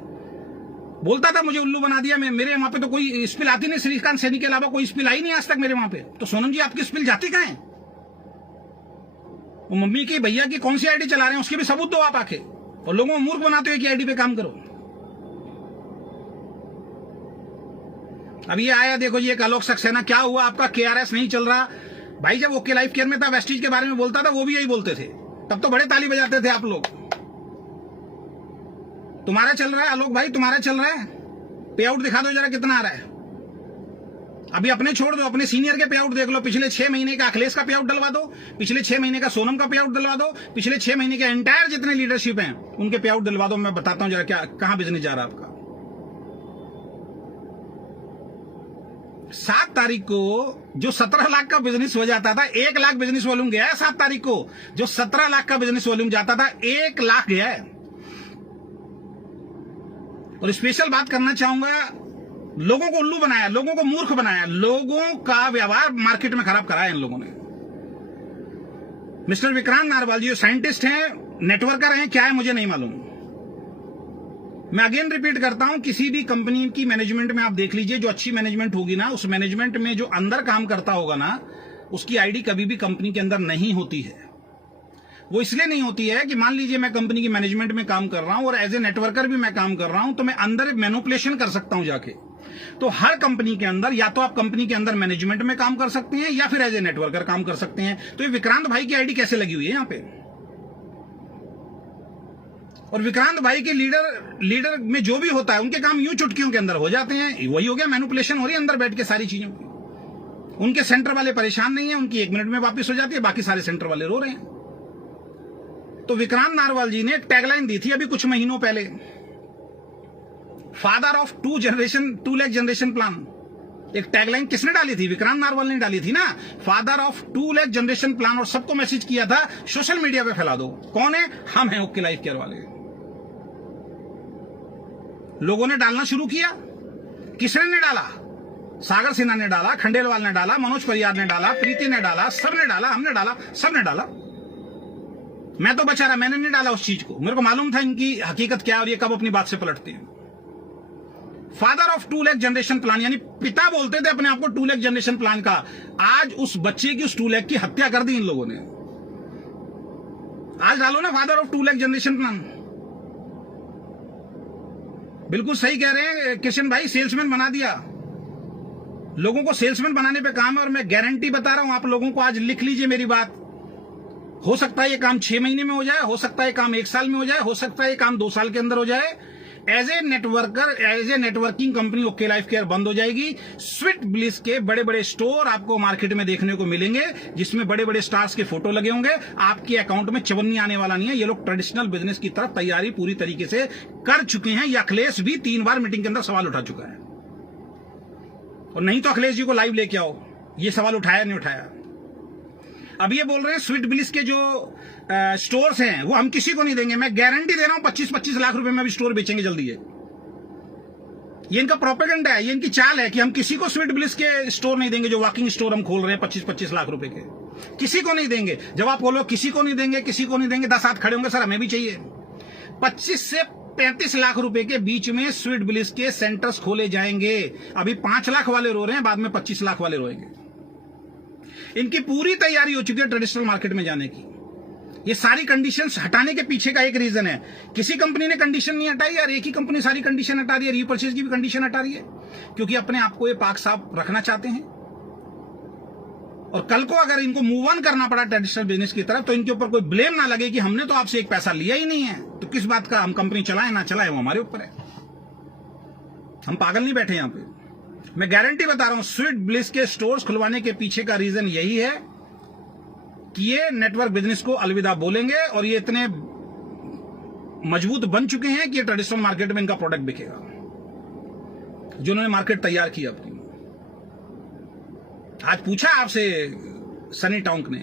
बोलता था मुझे उल्लू बना दिया। मेरे वहां पे तो कोई स्पिल आती नहीं, श्रीकांत सैनी के अलावा कोई स्पिल आई नहीं आज तक मेरे वहां पे। तो सोनम जी आपकी स्पिल जाती कहां है? वो मम्मी की भैया की कौन सी आईडी चला रहे हैं उसके भी सबूत दो आप आके, और लोगों को मूर्ख बनाते हुए कि आईडी पे काम करो। अब ये आया देखो जी एक आलोक सक्सेना, क्या हुआ आपका? केआरएस नहीं चल रहा भाई। जब ओके लाइफ केयर में था, वेस्टीज के बारे में बोलता था, वो भी यही बोलते थे, तब तो बड़े ताली बजाते थे आप लोग। तुम्हारा चल रहा है आलोक भाई, तुम्हारा चल रहा है। पे आउट दिखा दो जरा कितना आ रहा है। अभी अपने छोड़ दो, अपने सीनियर के पे आउट देख लो। पिछले 6 महीने का अखिलेश का पे आउट डलवा दो, पिछले 6 महीने का सोनम का पे आउट डलवा दो, पिछले 6 महीने के एंटायर जितने लीडरशिप हैं उनके पे आउट डलवा दो। मैं बताता हूं जरा क्या कहां बिजनेस जा रहा है आपका। 7 तारीख को जो 17 लाख का बिजनेस हो जाता था, 1 लाख बिजनेस वॉल्यूम गया है। 7 तारीख को जो 17 लाख का बिजनेस वॉल्यूम जाता था, 1 लाख गया है। और स्पेशल बात करना चाहूंगा, लोगों को उल्लू बनाया, लोगों को मूर्ख बनाया, लोगों का व्यवहार मार्केट में खराब कराया इन लोगों ने। मिस्टर विक्रांत नारवाल जी जो साइंटिस्ट हैं, नेटवर्कर हैं, क्या है मुझे नहीं मालूम। मैं अगेन रिपीट करता हूं, किसी भी कंपनी की मैनेजमेंट में आप देख लीजिए, जो अच्छी मैनेजमेंट होगी ना, उस मैनेजमेंट में जो अंदर काम करता होगा ना, उसकी आईडी कभी भी कंपनी के अंदर नहीं होती है। वो इसलिए नहीं होती है कि मान लीजिए मैं कंपनी की मैनेजमेंट में काम कर रहा हूं और एज ए नेटवर्कर भी मैं काम कर रहा हूं, तो मैं अंदर मैनिपुलेशन कर सकता हूं जाके। तो हर कंपनी के अंदर या तो आप कंपनी के अंदर मैनेजमेंट में काम कर सकते हैं या फिर एज ए नेटवर्कर काम कर सकते हैं। तो ये विक्रांत भाई की आईडी कैसे लगी हुई है यहां पे? और विक्रांत भाई के लीडर में जो भी होता है उनके काम यूं चुटकियों के अंदर हो जाते हैं। वही हो गया, मैनिपुलेशन हो रही है अंदर बैठ के सारी चीजों की। उनके सेंटर वाले परेशान नहीं है, उनकी 1 मिनट में वापस हो जाती है, बाकी सारे सेंटर वाले रो रहे हैं। तो विक्रांत नारवाल जी ने एक टैगलाइन दी थी अभी कुछ महीनों पहले, father of 2 lakh generation plan. एक टैगलाइन किसने डाली थी? विक्रांत नारवाल ने डाली थी ना, father of 2 lakh generation plan. और सबको मैसेज किया था सोशल मीडिया पे फैला दो। कौन है? हम हैं ओके लाइफ केयर वाले। लोगों ने डालना शुरू किया। किसने डाला? सागर सिन्हा ने डाला, खंडेलवाल ने डाला, मनोज परियार ने डाला, प्रीति ने डाला, सबने डाला, हमने डाला, सबने डाला। मैं तो बचा रहा, मैंने नहीं डाला उस चीज को। मेरे को मालूम था इनकी हकीकत क्या है और ये कब अपनी बात से पलटते हैं। Father of 2 lakh generation plan, यानी पिता बोलते थे अपने आप को 2 लाख जनरेशन प्लान का। आज उस बच्चे की, उस 2 लाख की हत्या कर दी इन लोगों ने। आज डालो ना father of 2 lakh generation plan. बिल्कुल सही कह रहे हैं किशन भाई, सेल्समैन बना दिया। लोगों को सेल्समैन बनाने पे काम है। और मैं गारंटी बता रहा हूं आप लोगों को, आज लिख लीजिए मेरी बात। हो सकता है ये काम 6 महीने में हो जाए, हो सकता है ये काम 1 साल में हो जाए, हो सकता है ये काम 2 साल के अंदर हो जाए। As a networker, as a networking company okay life care बंद हो जाएगी। स्वीट ब्लिस के बड़े बड़े स्टोर आपको मार्केट में देखने को मिलेंगे, जिसमें बड़े बड़े स्टार्स के फोटो लगे होंगे। आपके अकाउंट में चवन्नी आने वाला नहीं है। ये लोग ट्रेडिशनल बिजनेस की तरफ तैयारी पूरी तरीके से कर चुके हैं। ये अखिलेश भी 3 बार मीटिंग के अंदर सवाल उठा चुका है। और नहीं तो अखिलेश जी को लाइव लेके आओ, ये सवाल उठाया नहीं उठाया। अब ये बोल रहे हैं स्वीट ब्लिस के जो स्टोर्स हैं वो हम किसी को नहीं देंगे। मैं गारंटी दे रहा हूं 25-25 लाख रुपए में भी स्टोर बेचेंगे जल्दी। ये इनका प्रोपेगेंडा है, ये इनकी चाल है कि हम किसी को स्वीट ब्लिस के स्टोर नहीं देंगे। जो वॉकिंग स्टोर हम खोल रहे हैं 25-25 लाख रुपए के, किसी को नहीं देंगे। जब आप बोलो किसी को नहीं देंगे, किसी को नहीं देंगे, 10 हाथ खड़े होंगे, सर हमें भी चाहिए। 25 से 35 लाख रुपए के बीच में स्वीट ब्लिस के सेंटर्स खोले जाएंगे। अभी 5 लाख वाले रो रहे हैं, बाद में 25 लाख वाले रोएंगे। इनकी पूरी तैयारी हो चुकी है ट्रेडिशनल मार्केट में जाने की। ये सारी कंडीशंस हटाने के पीछे का एक रीजन है। किसी कंपनी ने कंडीशन नहीं हटाई यार, एक ही कंपनी सारी कंडीशन हटा रही है। रीपर्चेज की भी कंडीशन हटा रही है, क्योंकि अपने आप को ये पाक साफ रखना चाहते हैं। और कल को अगर इनको मूव ऑन करना पड़ा ट्रेडिशनल बिजनेस की तरफ, तो इनके ऊपर कोई ब्लेम ना लगे कि हमने तो आपसे एक पैसा लिया ही नहीं है, तो किस बात का हम कंपनी चलाएं ना चलाएं, वो हमारे ऊपर है। हम पागल नहीं बैठे यहां पे। मैं गारंटी बता रहा हूं, स्वीट ब्लिस के स्टोर्स खुलवाने के पीछे का रीजन यही है कि ये नेटवर्क बिजनेस को अलविदा बोलेंगे। और ये इतने मजबूत बन चुके हैं कि ये ट्रेडिशनल मार्केट में इनका प्रोडक्ट बिकेगा, जिन्होंने मार्केट तैयार की अपनी। आज पूछा आपसे सनी टोंक ने,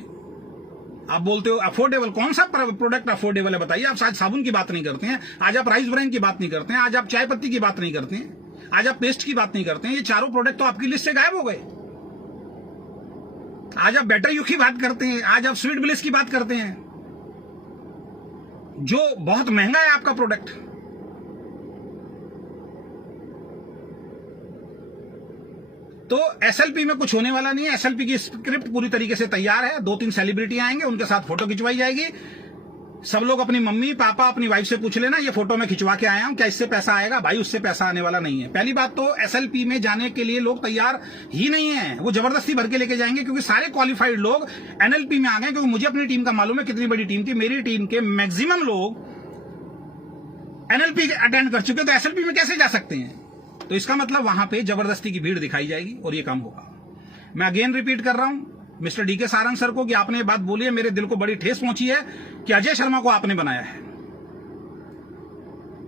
आप बोलते हो अफोर्डेबल, कौन सा प्रोडक्ट अफोर्डेबल है बताइए। आप आज साबुन की बात नहीं करते हैं, आज आप राइस ब्राइन की बात नहीं करते हैं, आज आप चाय पत्ती की बात नहीं करते हैं, आज आप पेस्ट की बात नहीं करते हैं। ये चारों प्रोडक्ट तो आपकी लिस्ट से गायब हो गए। आज आप बेटर यू की बात करते हैं, आज आप स्वीट ब्लिस की बात करते हैं। जो बहुत महंगा है आपका प्रोडक्ट। तो एसएलपी में कुछ होने वाला नहीं है। एसएलपी की स्क्रिप्ट पूरी तरीके से तैयार है। 2-3 सेलिब्रिटी आएंगे, उनके साथ फोटो खिंचवाई जाएगी। सब लोग अपनी मम्मी पापा अपनी वाइफ से पूछ लेना, ये फोटो मैं खिंचवा के आया हूं, क्या इससे पैसा आएगा? भाई उससे पैसा आने वाला नहीं है। पहली बात तो एसएलपी में जाने के लिए लोग तैयार ही नहीं है, वो जबरदस्ती भर के लेके जाएंगे, क्योंकि सारे क्वालिफाइड लोग एनएलपी में आ गए। क्योंकि मुझे अपनी टीम का मालूम है कितनी बड़ी टीम थी। मेरी टीम के मैक्सिमम लोग एनएलपी अटेंड कर चुके, तो एसएलपी में कैसे जा सकते हैं? तो इसका मतलब वहां पे जबरदस्ती की भीड़ दिखाई जाएगी और ये काम होगा। मैं अगेन रिपीट कर रहा हूं मिस्टर डीके सारंग सर को कि आपने ये बात बोली है, मेरे दिल को बड़ी ठेस पहुंची है कि अजय शर्मा को आपने बनाया है।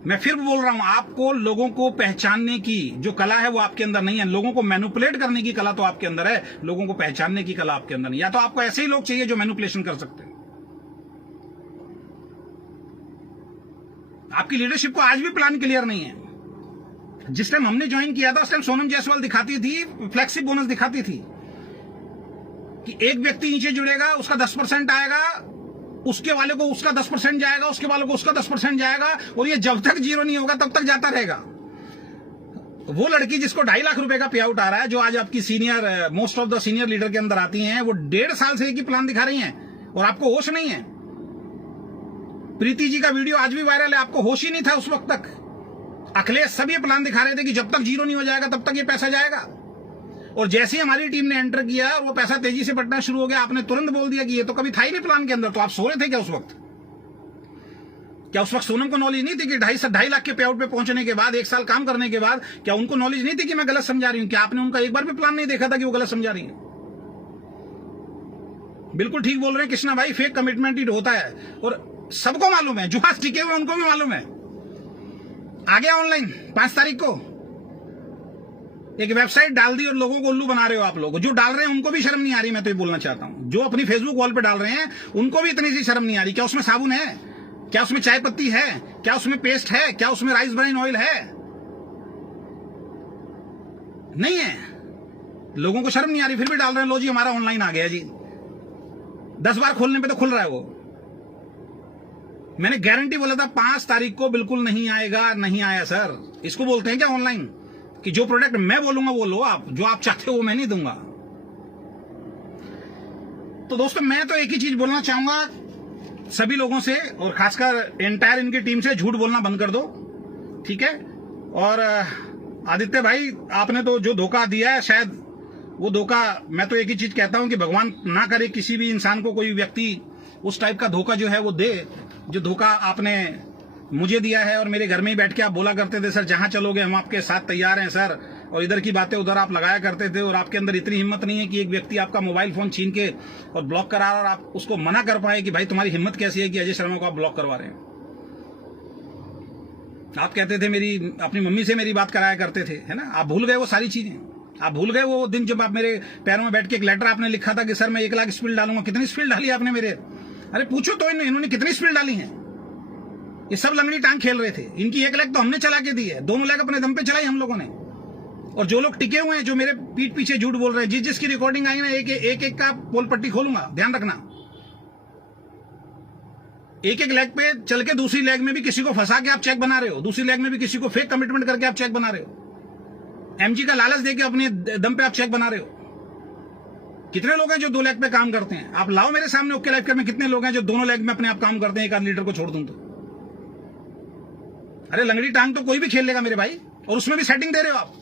मैं फिर बोल रहा हूं, आपको लोगों को पहचानने की जो कला है वो आपके अंदर नहीं है। लोगों को मैनिपुलेट करने की कला तो आपके अंदर है, लोगों को पहचानने की कला आपके अंदर नहीं। या तो आपको ऐसे ही लोग चाहिए जो मैनिपुलेशन कर सकते हैं। आपकी लीडरशिप को आज भी प्लान क्लियर नहीं है। जिस टाइम हमने ज्वाइन किया था उस टाइम सोनम जायसवाल दिखाती थी, फ्लेक्सी बोनस दिखाती थी कि एक व्यक्ति नीचे जुड़ेगा, उसका 10% आएगा, उसके वाले को उसका 10% जाएगा, उसके वाले को उसका 10% जाएगा, और ये जब तक जीरो नहीं होगा तब तक जाता रहेगा। वो लड़की जिसको 2.5 लाख रुपए का पे आउट आ रहा है, जो आज आपकी senior most of the senior leader के अंदर आती हैं, वो 1.5 साल से एक ही प्लान दिखा रही हैं और आपको होश नहीं है। प्रीति जी का वीडियो आज भी वायरल है, आपको होश ही नहीं था उस वक्त तक। अखिलेश सब ये प्लान दिखा रहे थे कि जब तक जीरो नहीं हो जाएगा तब तक ये पैसा जाएगा। और जैसे ही हमारी टीम ने एंटर किया और वो पैसा तेजी से बढ़ना शुरू हो गया, आपने तुरंत बोल दिया कि ये तो कभी था ही नहीं प्लान के अंदर। तो आप सो रहे थे क्या उस वक्त? क्या उस वक्त सोनम को नॉलेज नहीं थी कि 2.5 लाख के पे आउट पे पहुंचने के बाद 1 साल काम करने के बाद क्या उनको नॉलेज नहीं थी कि मैं गलत समझा रही हूं? क्या आपने उनका एक बार भी प्लान नहीं देखा था कि वो गलत समझा रही है? बिल्कुल ठीक बोल रहे हैं कृष्णा भाई, फेक कमिटमेंट ही होता है और सबको मालूम है। जो आज टिके हुए उनको भी मालूम है। आ गया ऑनलाइन 5 तारीख को एक वेबसाइट डाल दी और लोगों को उल्लू बना रहे हो आप लोग। जो डाल रहे हैं उनको भी शर्म नहीं आ रही। मैं तो ये बोलना चाहता हूं, जो अपनी फेसबुक वॉल पे डाल रहे हैं उनको भी इतनी सी शर्म नहीं आ रही। क्या उसमें साबुन है? क्या उसमें चाय पत्ती है? क्या उसमें पेस्ट है? क्या उसमें राइस ब्राइन ऑयल है? नहीं है। लोगों को शर्म नहीं आ रही, फिर भी डाल रहे हैं। लो जी हमारा ऑनलाइन आ गया जी, 10 बार खोलने पे तो खुल रहा है वो। मैंने गारंटी बोला था 5 तारीख को बिल्कुल नहीं आएगा। नहीं आया सर। इसको बोलते हैं क्या ऑनलाइन? कि जो प्रोडक्ट मैं बोलूंगा वो लो आप, जो आप चाहते हो वो मैं नहीं दूंगा। तो दोस्तों मैं तो एक ही चीज बोलना चाहूंगा सभी लोगों से, और खासकर एंटायर इनकी टीम से, झूठ बोलना बंद कर दो, ठीक है? और आदित्य भाई आपने तो जो धोखा दिया है, शायद वो धोखा, मैं तो एक ही चीज कहता हूं कि भगवान ना करे किसी भी इंसान को, कोई व्यक्ति उस टाइप का धोखा जो है वो दे, जो धोखा आपने मुझे दिया है। और मेरे घर में ही बैठ के आप बोला करते थे सर जहां चलोगे हम आपके साथ तैयार हैं सर, और इधर की बातें उधर आप लगाया करते थे। और आपके अंदर इतनी हिम्मत नहीं है कि एक व्यक्ति आपका मोबाइल फोन छीन के और ब्लॉक करा और आप उसको मना कर पाए कि भाई तुम्हारी हिम्मत कैसी है कि अजय शर्मा को आप ब्लॉक करवा रहे हैं। आप कहते थे मेरी अपनी मम्मी से मेरी बात कराया करते थे, है ना? आप भूल गए वो सारी चीजें। आप भूल गए वो दिन जब आप मेरे पैरों में बैठ के एक लेटर आपने लिखा था कि सर मैं 1 लाख स्पीड डालूंगा। कितनी स्पीड डाली आपने मेरे? अरे पूछो तो इन्होंने कितनी स्पीड डाली है। ये सब लंगड़ी टांग खेल रहे थे। इनकी 1 लाख तो हमने चला के दी है, 2 लाख अपने दम पे चलाई हम लोगों ने। और जो लोग टिके हुए हैं, जो मेरे पीठ पीछे झूठ बोल रहे हैं, जिसकी रिकॉर्डिंग आई ना, एक का पोल पट्टी खोलूंगा, ध्यान रखना। एक लेग पे चल के दूसरी लेग में भी किसी को फंसा के आप चेक बना रहे हो, दूसरी लेग में भी किसी को फेक कमिटमेंट करके आप चेक बना रहे हो, एमजी का लालच देके अपने दम पे आप चेक बना रहे हो। कितने लोग हैं जो 2 लेग पे काम करते हैं? आप लाओ मेरे सामने ओके लाइफ में कितने लोग हैं जो दोनों लेग में अपने आप काम करते हैं, एक आध लीडर को छोड़ दूं तो। अरे लंगड़ी टांग तो कोई भी खेल लेगा मेरे भाई, और उसमें भी सेटिंग दे रहे हो आप।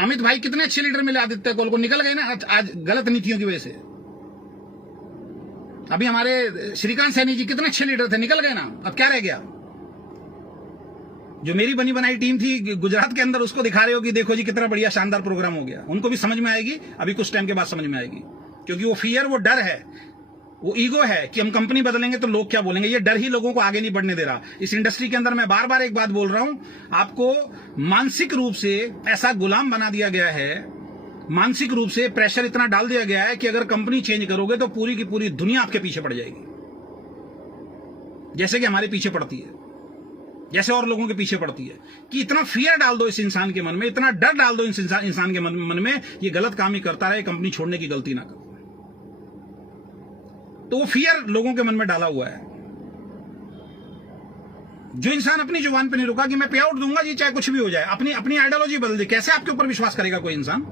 अमित भाई कितने अच्छे लीडर मिले आदित्य कोल को, निकल गए ना आज गलत नीतियों की वजह से। अभी हमारे श्रीकांत सैनी जी कितने अच्छे लीडर थे, निकल गए ना। अब क्या रह गया? जो मेरी बनी बनाई टीम थी गुजरात के अंदर, उसको दिखा रहे हो कि देखो जी कितना बढ़िया शानदार प्रोग्राम हो गया। उनको भी समझ में आएगी, अभी कुछ टाइम के बाद समझ में आएगी। क्योंकि वो फियर, वो डर है, वो ईगो है कि हम कंपनी बदलेंगे तो लोग क्या बोलेंगे। ये डर ही लोगों को आगे नहीं बढ़ने दे रहा। इस इंडस्ट्री के अंदर मैं बार बार एक बात बोल रहा हूं, आपको मानसिक रूप से ऐसा गुलाम बना दिया गया है, मानसिक रूप से प्रेशर इतना डाल दिया गया है कि अगर कंपनी चेंज करोगे तो पूरी की पूरी दुनिया आपके पीछे पड़ जाएगी, जैसे कि हमारे पीछे पड़ती है, जैसे और लोगों के पीछे पड़ती है। कि इतना फियर डाल दो इस इंसान के मन में, इतना डर डाल दो इस इंसान के मन में, ये गलत काम ही करता रहे, कंपनी छोड़ने की गलती ना करो। तो वो फियर लोगों के मन में डाला हुआ है। जो इंसान अपनी जुबान पे नहीं रुका कि मैं पे आउट दूंगा जी चाहे कुछ भी हो जाए, अपनी अपनी आइडियोलॉजी बदल दे, कैसे आपके ऊपर विश्वास करेगा कोई इंसान?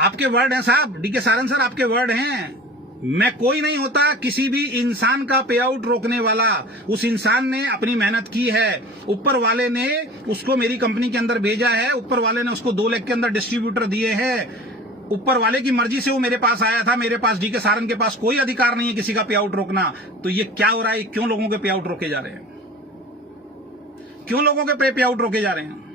आपके वर्ड हैं साहब, डीके सारन सर, आपके वर्ड हैं। मैं कोई नहीं होता किसी भी इंसान का पे आउट रोकने वाला। उस इंसान ने अपनी मेहनत की है, ऊपर वाले ने उसको मेरी कंपनी के अंदर भेजा है, ऊपर वाले ने उसको 2 लाख के अंदर डिस्ट्रीब्यूटर दिए हैं, ऊपर वाले की मर्जी से वो मेरे पास आया था। मेरे पास, डीके सारन के पास कोई अधिकार नहीं है किसी का पे आउट रोकना। तो ये क्या हो रहा है? क्यों लोगों के पे आउट रोके जा रहे हैं? क्यों लोगों के पे आउट रोके जा रहे हैं?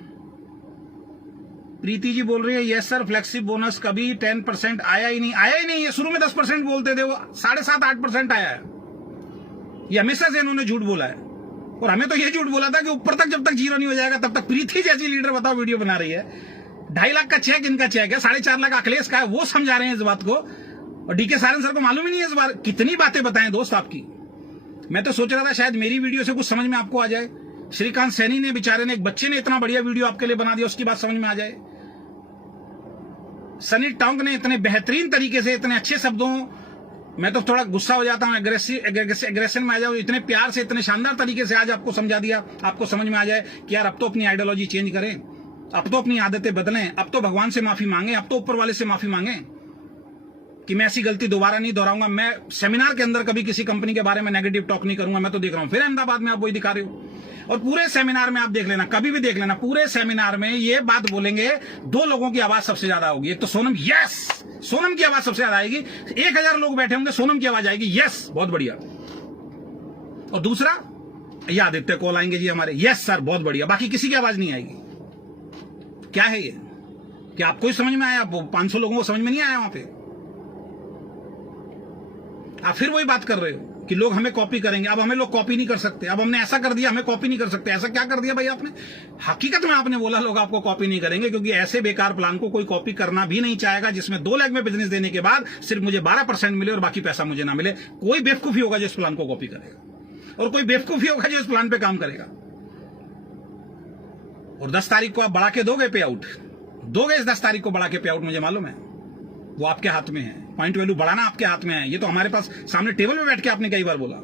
प्रीति जी बोल रही है यस सर, फ्लेक्सिब बोनस कभी 10% आया ही नहीं। आया ही नहीं, ये शुरू में 10% बोलते थे, वो 7.5-8% आया है। ये हमेशा से इन्होंने झूठ बोला है, और हमें तो ये झूठ बोला था कि ऊपर तक जब तक जीरो नहीं हो जाएगा तब तक। प्रीति जैसी लीडर बताओ वीडियो बना रही है, 2.5 लाख का चेक इनका चेक है, 4.5 लाख अखिलेश का है, वो समझा रहे हैं इस बात को, और डीके सारन सर को मालूम ही नहीं है इस बार। कितनी बातें बताएं दोस्त आपकी। मैं तो सोच रहा था शायद मेरी वीडियो से कुछ समझ में आपको आ जाए। श्रीकांत सैनी ने, बेचारे ने, एक बच्चे ने इतना बढ़िया वीडियो आपके लिए बना दिया, उसकी बात समझ में आ जाए। सनी टोंग ने इतने बेहतरीन तरीके से, इतने अच्छे शब्दों, मैं तो थोड़ा गुस्सा हो जाता हूं, एग्रेशन में आ जाओ, इतने प्यार से, इतने शानदार तरीके से आज आपको समझा दिया, आपको समझ में आ जाए कि यार अब तो अपनी आइडियोलॉजी चेंज करें, अब तो अपनी आदतें बदलें, अब तो भगवान से माफी मांगे, अब तो ऊपर वाले से माफी मांगे कि मैं ऐसी गलती दोबारा नहीं दोहराऊंगा। मैं सेमिनार के अंदर कभी किसी कंपनी के बारे में नेगेटिव टॉक नहीं करूंगा। मैं तो देख रहा हूं फिर अहमदाबाद में आप वही दिखा रहे हो, और पूरे सेमिनार में आप देख लेना, कभी भी देख लेना, पूरे सेमिनार में ये बात बोलेंगे, 2 लोगों की आवाज सबसे ज्यादा होगी। एक तो सोनम, यस, सोनम की आवाज सबसे ज्यादा आएगी। 1000 लोग बैठे होंगे, सोनम की आवाज आएगी, यस, बहुत बढ़िया। और दूसरा, ये आदित्य कॉल आएंगे जी हमारे, यस सर, बहुत बढ़िया। बाकी किसी की आवाज नहीं आएगी। क्या है ये? कि आपको ही समझ में आया? 500 लोगों को समझ में नहीं आया वहां पे? आप फिर वही बात कर रहे हो कि लोग हमें कॉपी करेंगे। अब हमें लोग कॉपी नहीं कर सकते, अब हमने ऐसा कर दिया, हमें कॉपी नहीं कर सकते। ऐसा क्या कर दिया भाई आपने? हकीकत में आपने बोला लोग आपको कॉपी नहीं करेंगे, क्योंकि ऐसे बेकार प्लान को कोई कॉपी करना भी नहीं चाहेगा जिसमें 2 लाख में बिजनेस देने के बाद सिर्फ मुझे 12% मिले और बाकी पैसा मुझे ना मिले। कोई बेवकूफी होगा जो इस प्लान को कॉपी करेगा, और कोई बेवकूफी होगा जो इस प्लान पे काम करेगा। और 10 तारीख को आप बढ़ा के दोगे पे आउट, दोगे इस 10 तारीख को बढ़ा के पे आउट, मुझे मालूम है, वो आपके हाथ में है। पॉइंट वैल्यू बढ़ाना आपके हाथ में है। ये तो हमारे पास सामने टेबल में बैठ के आपने कई बार बोला।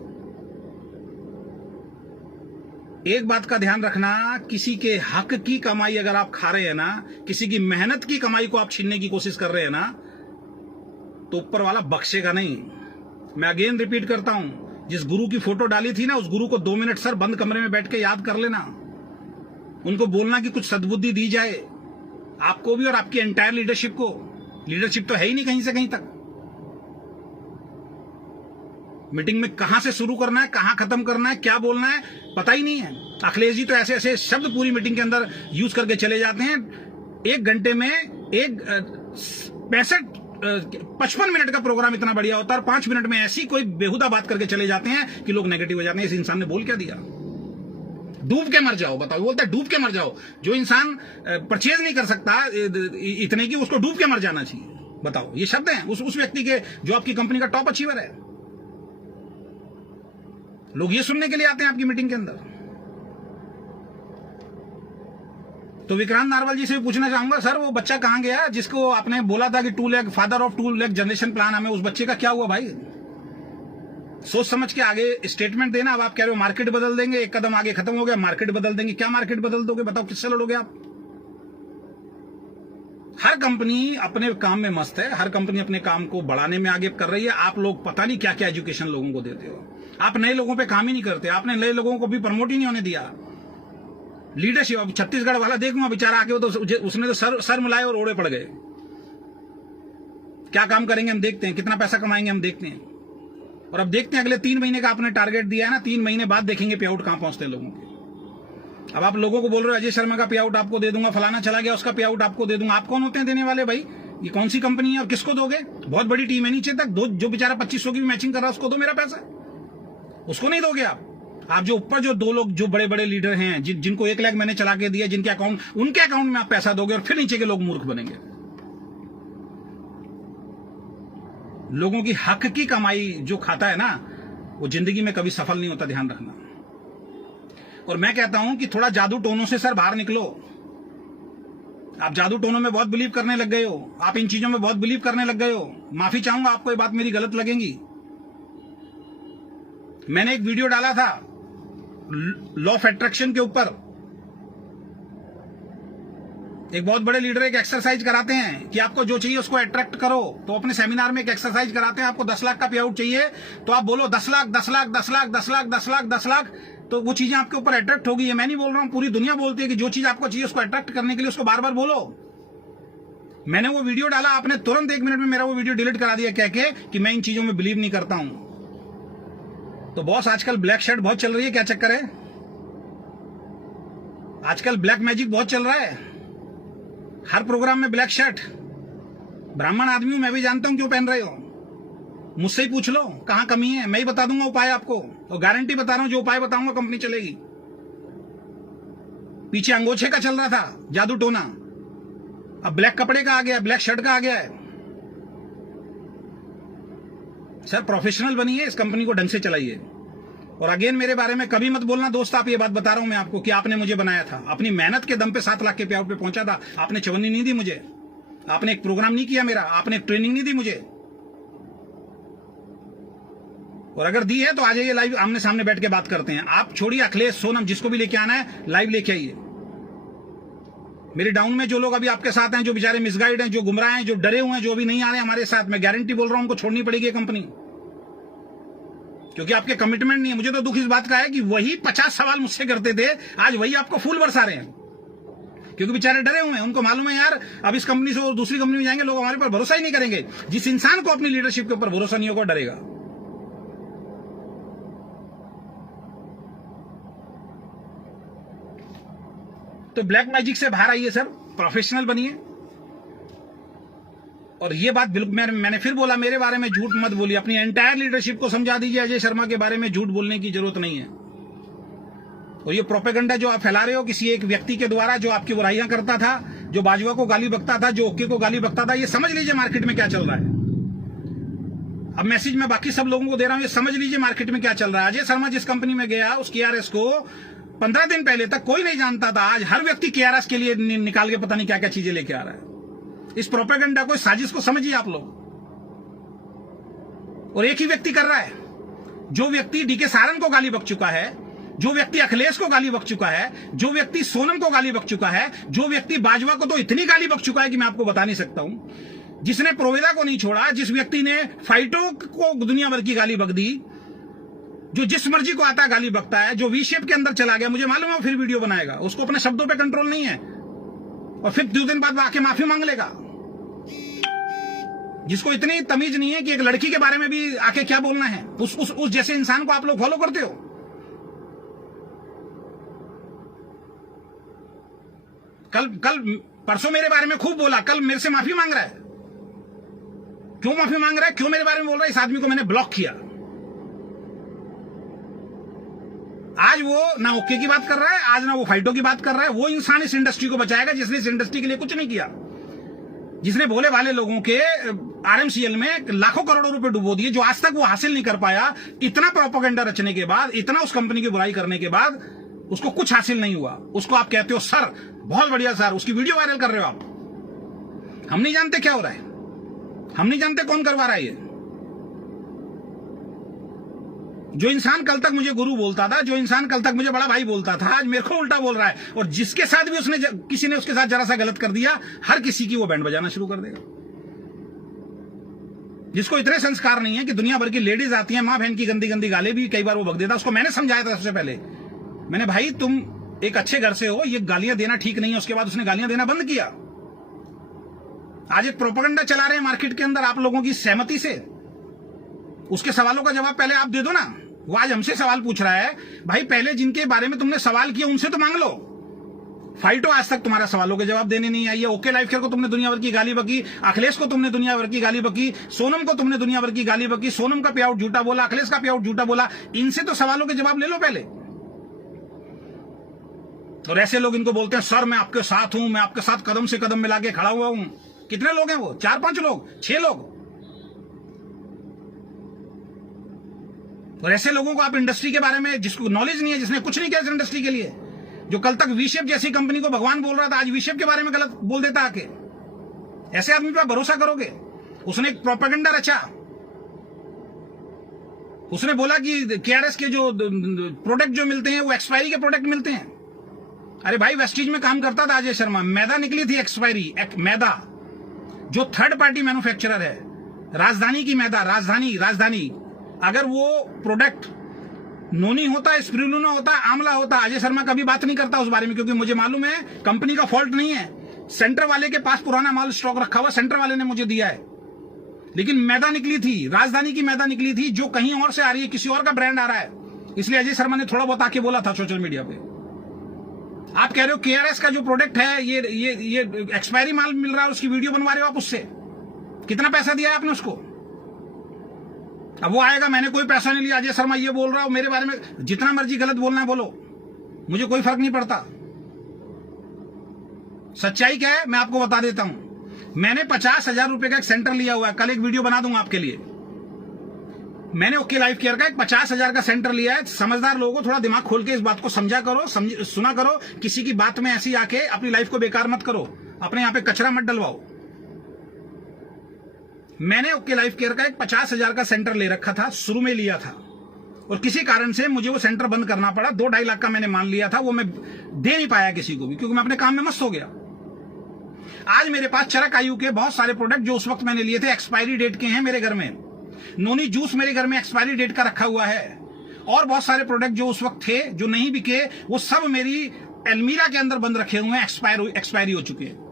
एक बात का ध्यान रखना, किसी के हक की कमाई अगर आप खा रहे हैं ना, किसी की मेहनत की कमाई को आप छीनने की कोशिश कर रहे हैं ना, तो ऊपर वाला बख्शेगा नहीं। मैं अगेन रिपीट करता हूं, जिस गुरु की फोटो डाली थी ना, उस गुरु को 2 मिनट सर बंद कमरे में बैठ के याद कर लेना, उनको बोलना कि कुछ सद्बुद्धि दी जाए आपको भी और आपकी एंटायर लीडरशिप को। लीडरशिप तो है ही नहीं कहीं से कहीं तक। मीटिंग में कहां से शुरू करना है, कहां खत्म करना है, क्या बोलना है, पता ही नहीं है। अखिलेश जी तो ऐसे ऐसे शब्द पूरी मीटिंग के अंदर यूज करके चले जाते हैं। 1 घंटे में 55 मिनट का प्रोग्राम इतना बढ़िया होता है, और 5 मिनट में ऐसी कोई बेहुदा बात करके चले जाते हैं कि लोग नेगेटिव हो जाते हैं। इस इंसान ने बोल क्या दिया? डूब के मर जाओ। बताओ, बोलता है डूब के मर जाओ। जो इंसान परचेज नहीं कर सकता इतने की, उसको डूब के मर जाना चाहिए। बताओ, ये शब्द हैं उस व्यक्ति के जो आपकी कंपनी का टॉप अचीवर है। लोग ये सुनने के लिए आते हैं आपकी मीटिंग के अंदर। तो विक्रांत नारवाल जी से भी पूछना चाहूंगा, सर वो बच्चा कहां गया जिसको आपने बोला था कि 2 lakh, father of 2 lakh generation plan हमें, उस बच्चे का क्या हुआ भाई? सोच समझ के आगे स्टेटमेंट देना। अब आप कह रहे हो मार्केट बदल देंगे, 1 कदम आगे खत्म हो गया, मार्केट बदल देंगे। क्या मार्केट बदल दोगे? बताओ, किससे लड़ोगे आप? हर कंपनी अपने काम में मस्त है, हर कंपनी अपने काम को बढ़ाने में आगे कर रही है। आप लोग पता नहीं क्या क्या एजुकेशन लोगों को देते हो। आप नए लोगों पे काम ही नहीं करते, आपने नए लोगों को भी प्रमोट ही नहीं होने दिया। लीडरशिप, अब छत्तीसगढ़ वाला देखूंगा बेचारा आके, वो तो उसने तो सर मिलाए और ओढ़े पड़ गए। क्या काम करेंगे हम देखते हैं, कितना पैसा कमाएंगे हम देखते हैं। और अब देखते हैं, अगले 3 महीने का आपने टारगेट दिया है ना, 3 महीने बाद देखेंगे पे आउट कहां पहुंचते हैं लोगों के। अब आप लोगों को बोल रहे हो अजय शर्मा का पे आउट आपको दे दूंगा, फलाना चला गया उसका पे आउट आपको दे दूंगा। आप कौन होते हैं देने वाले भाई? ये कौन सी कंपनी है और किसको दोगे? बहुत बड़ी टीम है नीचे तक, जो बेचारा 2500 की भी मैचिंग कर रहा है उसको दो मेरा पैसा, उसको नहीं दोगे आप। आप जो ऊपर जो 2 लोग जो बड़े बड़े लीडर हैं, जिनको 1 लाख मैंने चला के दिया, जिनके अकाउंट, उनके अकाउंट में आप पैसा दोगे, और फिर नीचे के लोग मूर्ख बनेंगे। लोगों की हक की कमाई जो खाता है ना, वो जिंदगी में कभी सफल नहीं होता, ध्यान रखना। और मैं कहता हूं कि थोड़ा जादू टोनों से सर बाहर निकलो। आप जादू टोनों में बहुत बिलीव करने लग गए हो, आप इन चीजों में बहुत बिलीव करने लग गए हो। माफी चाहूंगा, आपको ये बात मेरी गलत लगेगी। मैंने एक वीडियो डाला था लॉ ऑफ अट्रैक्शन के ऊपर। एक बहुत बड़े लीडर एक एक्सरसाइज कराते हैं कि आपको जो चाहिए उसको अट्रैक्ट करो। तो अपने सेमिनार में एक एक्सरसाइज कराते हैं, आपको 10 लाख का पे आउट चाहिए तो आप बोलो 10 लाख 10 लाख 10 लाख 10 लाख 10 लाख 10 लाख, तो वो चीजें आपके ऊपर अट्रैक्ट होगी। ये मैं नहीं बोल रहा हूं, पूरी दुनिया बोलती है कि जो चीज आपको चाहिए उसको अट्रैक्ट करने के लिए उसको बार बार बोलो। मैंने वो वीडियो डाला, आपने तुरंत 1 मिनट में मेरा वो वीडियो डिलीट करा दिया कह के कि मैं इन चीजों में बिलीव नहीं करता हूं। तो बॉस, आजकल ब्लैक शर्ट बहुत चल रही है, क्या चक्कर है? आजकल ब्लैक मैजिक बहुत चल रहा है, हर प्रोग्राम में ब्लैक शर्ट। ब्राह्मण आदमी हूं, मैं भी जानता हूं क्यों पहन रहे हो। मुझसे ही पूछ लो कहां कमी है, मैं ही बता दूंगा उपाय आपको, और गारंटी बता रहा हूं जो उपाय बताऊंगा कंपनी चलेगी। पीछे अंगोछे का चल रहा था जादू टोना, अब ब्लैक कपड़े का आ गया, ब्लैक शर्ट का आ गया है। सर प्रोफेशनल बनिए, इस कंपनी को ढंग से चलाइए। और अगेन मेरे बारे में कभी मत बोलना दोस्त, आप ये बात बता रहा हूं मैं आपको कि आपने मुझे बनाया था। अपनी मेहनत के दम पे 7 लाख के पे आउट पे पहुंचा था। आपने चवन्नी नहीं दी मुझे, आपने एक प्रोग्राम नहीं किया मेरा, आपने एक ट्रेनिंग नहीं दी मुझे। और अगर दी है तो आ जाइए लाइव, आमने सामने बैठ के बात करते हैं। आप छोड़िए अखिलेश, सोनम, जिसको भी लेके आना है लाइव लेके आइए। मेरे डाउन में जो लोग अभी आपके साथ हैं, जो बेचारे मिसगाइड हैं, जो गुमराह हैं, जो डरे हुए हैं, जो अभी नहीं आ रहे हमारे साथ, मैं गारंटी बोल रहा हूं उनको छोड़नी पड़ेगी कंपनी, क्योंकि आपके कमिटमेंट नहीं है। मुझे तो दुख इस बात का है कि वही 50 सवाल मुझसे करते थे, आज वही आपको फूल बरसा रहे हैं, क्योंकि बेचारे डरे हुए हैं। उनको मालूम है यार अब इस कंपनी से दूसरी कंपनी में जाएंगे, लोग हमारे पर भरोसा ही नहीं करेंगे। जिस इंसान को अपनी लीडरशिप के ऊपर भरोसा नहीं होगा डरेगा। तो ब्लैक मैजिक से बाहर आइए सर, प्रोफेशनल बनिए। और ये बात बिल्कुल मैंने फिर बोला, मेरे बारे में झूठ मत बोलिए, अपनी एंटायर लीडरशिप को समझा दीजिए अजय शर्मा के बारे में झूठ बोलने की जरूरत नहीं है। और ये प्रोपेगेंडा जो आप फैला रहे हो किसी एक व्यक्ति के द्वारा, जो आपकी बुराइयां करता था, जो बाजवा को गाली बकता था, जो ओके को गाली बकता था, ये समझ लीजिए मार्केट में क्या चल रहा है। अब मैसेज मैं बाकी सब लोगों को दे रहा हूं, ये समझ लीजिए मार्केट में क्या चल रहा है। अजय शर्मा जिस कंपनी में गया, उस केआरएस को 15 दिन पहले तक कोई नहीं जानता था। आज हर व्यक्ति केआरएस के लिए निकाल के पता नहीं क्या क्या चीजें लेके आ रहा है। इस प्रोपेगेंडा को, साजिश को समझिए आप लोग। और एक ही व्यक्ति कर रहा है, जो व्यक्ति डीके सारन को गाली बक चुका है, जो व्यक्ति अखिलेश को गाली बक चुका है, जो व्यक्ति सोनम को गाली बक चुका है, जो व्यक्ति बाजवा को तो इतनी गाली बक चुका है कि मैं आपको बता नहीं सकता हूं, जिसने प्रोवेदा को नहीं छोड़ा, जिस व्यक्ति ने फाइटो को दुनिया भर की गाली बक दी, जो जिस मर्जी को आता गाली बकता है, जो वी शेप के अंदर चला गया, मुझे मालूम है फिर वीडियो बनाएगा, उसको अपने शब्दों पे कंट्रोल नहीं है, और फिर 2 दिन बाद वो आके माफी मांग लेगा। जिसको इतनी तमीज नहीं है कि एक लड़की के बारे में भी आके क्या बोलना है, उस जैसे इंसान को आप लोग फॉलो करते हो। कल परसों मेरे बारे में खूब बोला, कल मेरे से माफी मांग रहा है। क्यों माफी मांग रहा है, क्यों मेरे बारे में बोल रहा है? इस आदमी को मैंने ब्लॉक किया। आज वो ना ओके की बात कर रहा है, आज ना वो फाइटो की बात कर रहा है। वो इंसान इस इंडस्ट्री को बचाएगा जिसने इस इंडस्ट्री के लिए कुछ नहीं किया, जिसने भोले वाले लोगों के आरएमसीएल में लाखों करोड़ों रुपए डुबो दिए, जो आज तक वो हासिल नहीं कर पाया। इतना प्रोपेगेंडा रचने के बाद, इतना उस कंपनी की बुराई करने के बाद उसको कुछ हासिल नहीं हुआ। उसको आप कहते हो सर बहुत बढ़िया सर, उसकी वीडियो वायरल कर रहे हो आप। हम नहीं जानते क्या हो रहा है, हम नहीं जानते कौन करवा रहा है ये। जो इंसान कल तक मुझे गुरु बोलता था, जो इंसान कल तक मुझे बड़ा भाई बोलता था, आज मेरे को उल्टा बोल रहा है। और जिसके साथ भी किसी ने उसके साथ जरा सा गलत कर दिया, हर किसी की वो बैंड बजाना शुरू कर देगा। जिसको इतने संस्कार नहीं है कि दुनिया भर की लेडीज आती हैं, मां बहन की गंदी गंदी गाली भी कई बार वो बक देता। उसको मैंने समझाया था सबसे पहले, मैंने भाई तुम एक अच्छे घर से हो, ये गालियां देना ठीक नहीं है। उसके बाद उसने गालियां देना बंद किया। आज एक प्रोपेगेंडा चला रहे हैं मार्केट के अंदर आप लोगों की सहमति से। उसके सवालों का जवाब पहले आप दे दो ना। वो आज हमसे सवाल पूछ रहा है, भाई पहले जिनके बारे में तुमने सवाल किया उनसे तो मांग लो। फाइटो आज तक तुम्हारा सवालों के जवाब देने नहीं आई है। ओके लाइफ केयर को तुमने दुनिया भर की गाली बकी, अखिलेश को तुमने दुनिया भर की गाली बकी, सोनम को तुमने दुनिया भर की गाली बकी। सोनम का पे आउट झूठा बोला, अखिलेश का पे आउट झूठा बोला। इनसे तो सवालों के जवाब ले लो पहले। और ऐसे लोग इनको बोलते हैं सर मैं आपके साथ हूं, मैं आपके साथ कदम से कदम मिला के खड़ा हुआ हूं। कितने लोग हैं वो? 4-5 लोग, 6 लोग। और ऐसे लोगों को आप इंडस्ट्री के बारे में, जिसको नॉलेज नहीं है, जिसने कुछ नहीं किया इस इंडस्ट्री के लिए, जो कल तक वी-शेप जैसी कंपनी को भगवान बोल रहा था, आज वी-शेप के बारे में गलत बोल देता आके। ऐसे आदमी पर भरोसा करोगे? उसने एक प्रोपेगेंडा रचा, उसने बोला कि केआरएस के जो प्रोडक्ट जो मिलते हैं वो एक्सपायरी के प्रोडक्ट मिलते हैं। अरे भाई, वेस्टीज में काम करता था अजय शर्मा, मैदा निकली थी एक्सपायरी, मैदा जो थर्ड पार्टी मैन्युफैक्चरर है, राजधानी की मैदा, राजधानी अगर वो प्रोडक्ट नोनी होता, स्पिरुलिना होता, आंवला होता, अजय शर्मा कभी बात नहीं करता उस बारे में, क्योंकि मुझे मालूम है कंपनी का फॉल्ट नहीं है, सेंटर वाले के पास पुराना माल स्टॉक रखा हुआ, सेंटर वाले ने मुझे दिया है। लेकिन मैदा निकली थी, राजधानी की मैदा निकली थी, जो कहीं और से आ रही है, किसी और का ब्रांड आ रहा है, इसलिए अजय शर्मा ने थोड़ा बहुत आके बोला था सोशल मीडिया पे। आप कह रहे हो केआरएस का जो प्रोडक्ट है ये एक्सपायरी माल मिल रहा है, उसकी वीडियो बनवा रहे हो आप, उससे कितना पैसा दिया है आपने उसको? अब वो आएगा, मैंने कोई पैसा नहीं लिया, अजय शर्मा ये बोल रहा हूं मेरे बारे में, जितना मर्जी गलत बोलना है बोलो, मुझे कोई फर्क नहीं पड़ता। सच्चाई क्या है मैं आपको बता देता हूं। मैंने 50,000 रुपए का एक सेंटर लिया हुआ है, कल एक वीडियो बना दूंगा आपके लिए। मैंने ओके लाइफ केयर का एक 50,000 का सेंटर लिया है। समझदार लोगों को थोड़ा दिमाग खोल के इस बात को समझा करो, सुना करो, किसी की बात में ऐसी आके अपनी लाइफ को बेकार मत करो, अपने यहां पे कचरा मत डलवाओ। मैंने ओके लाइफ केयर का एक 50,000 का सेंटर ले रखा था, शुरू में लिया था, और किसी कारण से मुझे वो सेंटर बंद करना पड़ा। 2-2.5 लाख का मैंने मान लिया था, वो मैं दे नहीं पाया किसी को भी, क्योंकि मैं अपने काम में मस्त हो गया। आज मेरे पास चरक आयु के बहुत सारे प्रोडक्ट जो उस वक्त मैंने लिए थे एक्सपायरी डेट के हैं मेरे घर में। नोनी जूस मेरे घर में एक्सपायरी डेट का रखा हुआ है, और बहुत सारे प्रोडक्ट जो उस वक्त थे जो नहीं बिके, वो सब मेरी अलमीरा के अंदर बंद रखे हुए हैं, एक्सपायरी हो चुके हैं।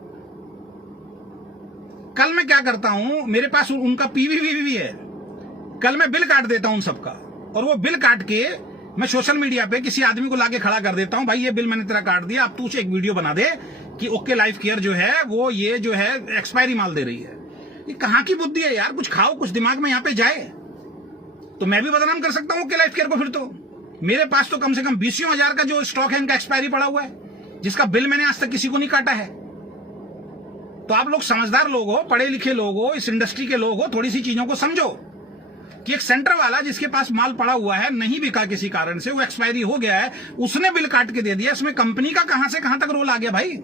कल मैं क्या करता हूं, मेरे पास उनका पीवी भी है, कल मैं बिल काट देता हूं उन सबका, और वो बिल काट के मैं सोशल मीडिया पे किसी आदमी को लाके खड़ा कर देता हूं, भाई ये बिल मैंने तेरा काट दिया, अब तू एक वीडियो बना दे कि ओके लाइफ केयर जो है वो ये जो है एक्सपायरी माल दे रही है। ये कहां की बुद्धि है यार? कुछ खाओ, कुछ दिमाग में यहां पे जाए तो मैं भी बदनाम कर सकता हूं ओके लाइफ केयर को। फिर तो मेरे पास तो कम से कम 20,000 का जो स्टॉक है इनका एक्सपायरी पड़ा हुआ है, जिसका बिल मैंने आज तक किसी को नहीं काटा है। तो आप लोग समझदार लोग हो, पढ़े लिखे लोग हो, इस इंडस्ट्री के लोग हो, थोड़ी सी चीजों को समझो कि एक सेंटर वाला जिसके पास माल पड़ा हुआ है, नहीं बिका किसी कारण से, वो एक्सपायरी हो गया है, उसने बिल काट के दे दिया, इसमें कंपनी का कहां से कहां तक रोल आ गया भाई?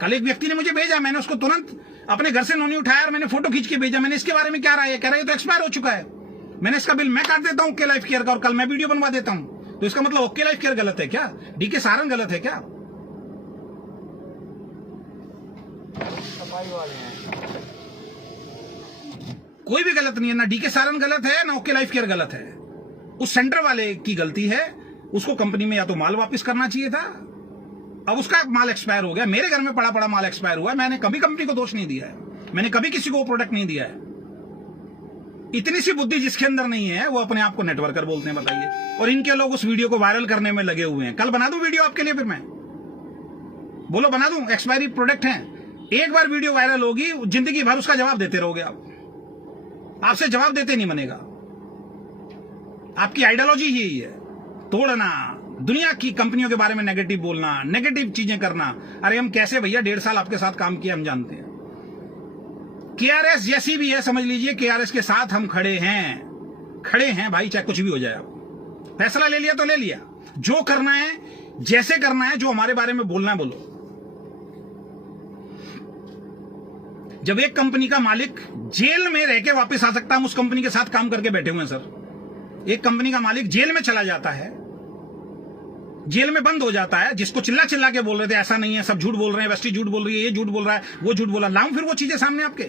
कल एक व्यक्ति ने मुझे भेजा, मैंने उसको तुरंत अपने घर से नोनी उठाया और मैंने फोटो खींच के भेजा, मैंने इसके बारे में क्या राय है? कह रहा है तो एक्सपायर हो चुका है, मैंने इसका बिल मैं काट देता हूं ओके लाइफ केयर का, और कल मैं वीडियो बनवा देता हूं। तो इसका मतलब ओके लाइफ केयर गलत है क्या? डीके सारंग गलत है क्या? कोई भी गलत नहीं है, ना डीके सारंग गलत है, ना ओके लाइफ केयर गलत है। उस सेंटर वाले की गलती है, उसको कंपनी में या तो माल वापस करना चाहिए था। अब उसका माल एक्सपायर हो गया, मेरे घर में पड़ा माल एक्सपायर हुआ, मैंने कभी कंपनी को दोष नहीं दिया है, मैंने कभी किसी को वो प्रोडक्ट नहीं दिया है। इतनी सी बुद्धि जिसके अंदर नहीं है वो अपने आप को नेटवर्कर बोलते हैं, बताइए। और इनके लोग उस वीडियो को वायरल करने में लगे हुए हैं। कल बना दूं वीडियो आपके लिए, फिर मैं बोलो बना दूं, एक्सपायरी प्रोडक्ट हैं, एक बार वीडियो वायरल होगी, जिंदगी भर उसका जवाब देते रहोगे आप, आपसे जवाब देते नहीं बनेगा। आपकी आइडियोलॉजी ही यही है, तोड़ना, दुनिया की कंपनियों के बारे में नेगेटिव बोलना, नेगेटिव चीजें करना। अरे हम कैसे भैया 1.5 साल आपके साथ काम किया, हम जानते हैं। केआरएस जैसी भी है समझ लीजिए, केआरएस के साथ हम खड़े हैं भाई, चाहे कुछ भी हो जाए। आप फैसला ले लिया तो ले लिया, जो करना है जैसे करना है, जो हमारे बारे में बोलना है बोलो। जब एक कंपनी का मालिक जेल में रह के वापस आ सकता है, हम उस कंपनी के साथ काम करके बैठे हुए हैं सर। एक कंपनी का मालिक जेल में चला जाता है, जेल में बंद हो जाता है, जिसको चिल्ला चिल्ला के बोल रहे थे ऐसा नहीं है, सब झूठ बोल रहे हैं, वेस्टी झूठ बोल रही है, ये झूठ बोल रहा है, वो झूठ बोला, लाऊं फिर वो चीजें सामने आपके।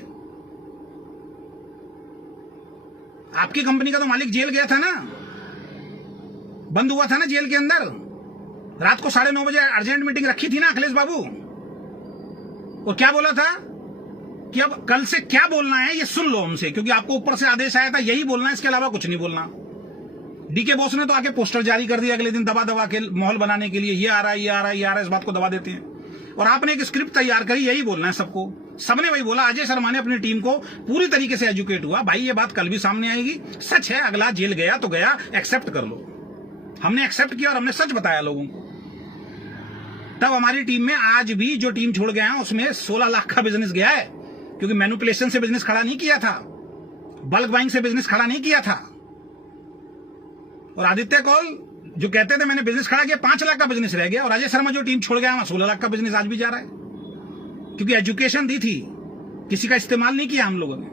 आपकी कंपनी का तो मालिक जेल गया था ना, बंद हुआ था ना जेल के अंदर, रात को 9:30 बजे अर्जेंट मीटिंग रखी थी ना अखिलेश बाबू, और क्या बोला था कि अब कल से क्या बोलना है ये सुन लो हमसे, क्योंकि आपको ऊपर से आदेश आया था यही बोलना है, इसके अलावा कुछ नहीं बोलना। डीके बॉस ने तो आके पोस्टर जारी कर दिया अगले दिन, दबा के माहौल बनाने के लिए, ये आ रहा है, ये आ रहा है, ये आ रहा है, इस बात को दबा देते हैं। और आपने एक स्क्रिप्ट तैयार करी, यही बोलना है सबको, सबने वही बोला। अजय शर्मा ने अपनी टीम को पूरी तरीके से एजुकेट हुआ, भाई ये बात कल भी सामने आएगी, सच है, अगला जेल गया तो गया, एक्सेप्ट कर लो। हमने एक्सेप्ट किया और हमने सच बताया लोगों को। तब हमारी टीम में आज भी जो टीम छोड़ गया है उसमें 16 लाख का बिजनेस गया है, क्योंकि मैनिपुलेशन से बिजनेस खड़ा नहीं किया था, बल्क बाइंग से बिजनेस खड़ा नहीं किया था। और आदित्य कौल जो कहते थे मैंने बिजनेस खड़ा किया, 5 लाख का बिजनेस रह गया, और राजेश शर्मा जो टीम छोड़ गया वहां 16 लाख का बिजनेस आज भी जा रहा है, क्योंकि एजुकेशन दी थी, किसी का इस्तेमाल नहीं किया हम लोगों ने।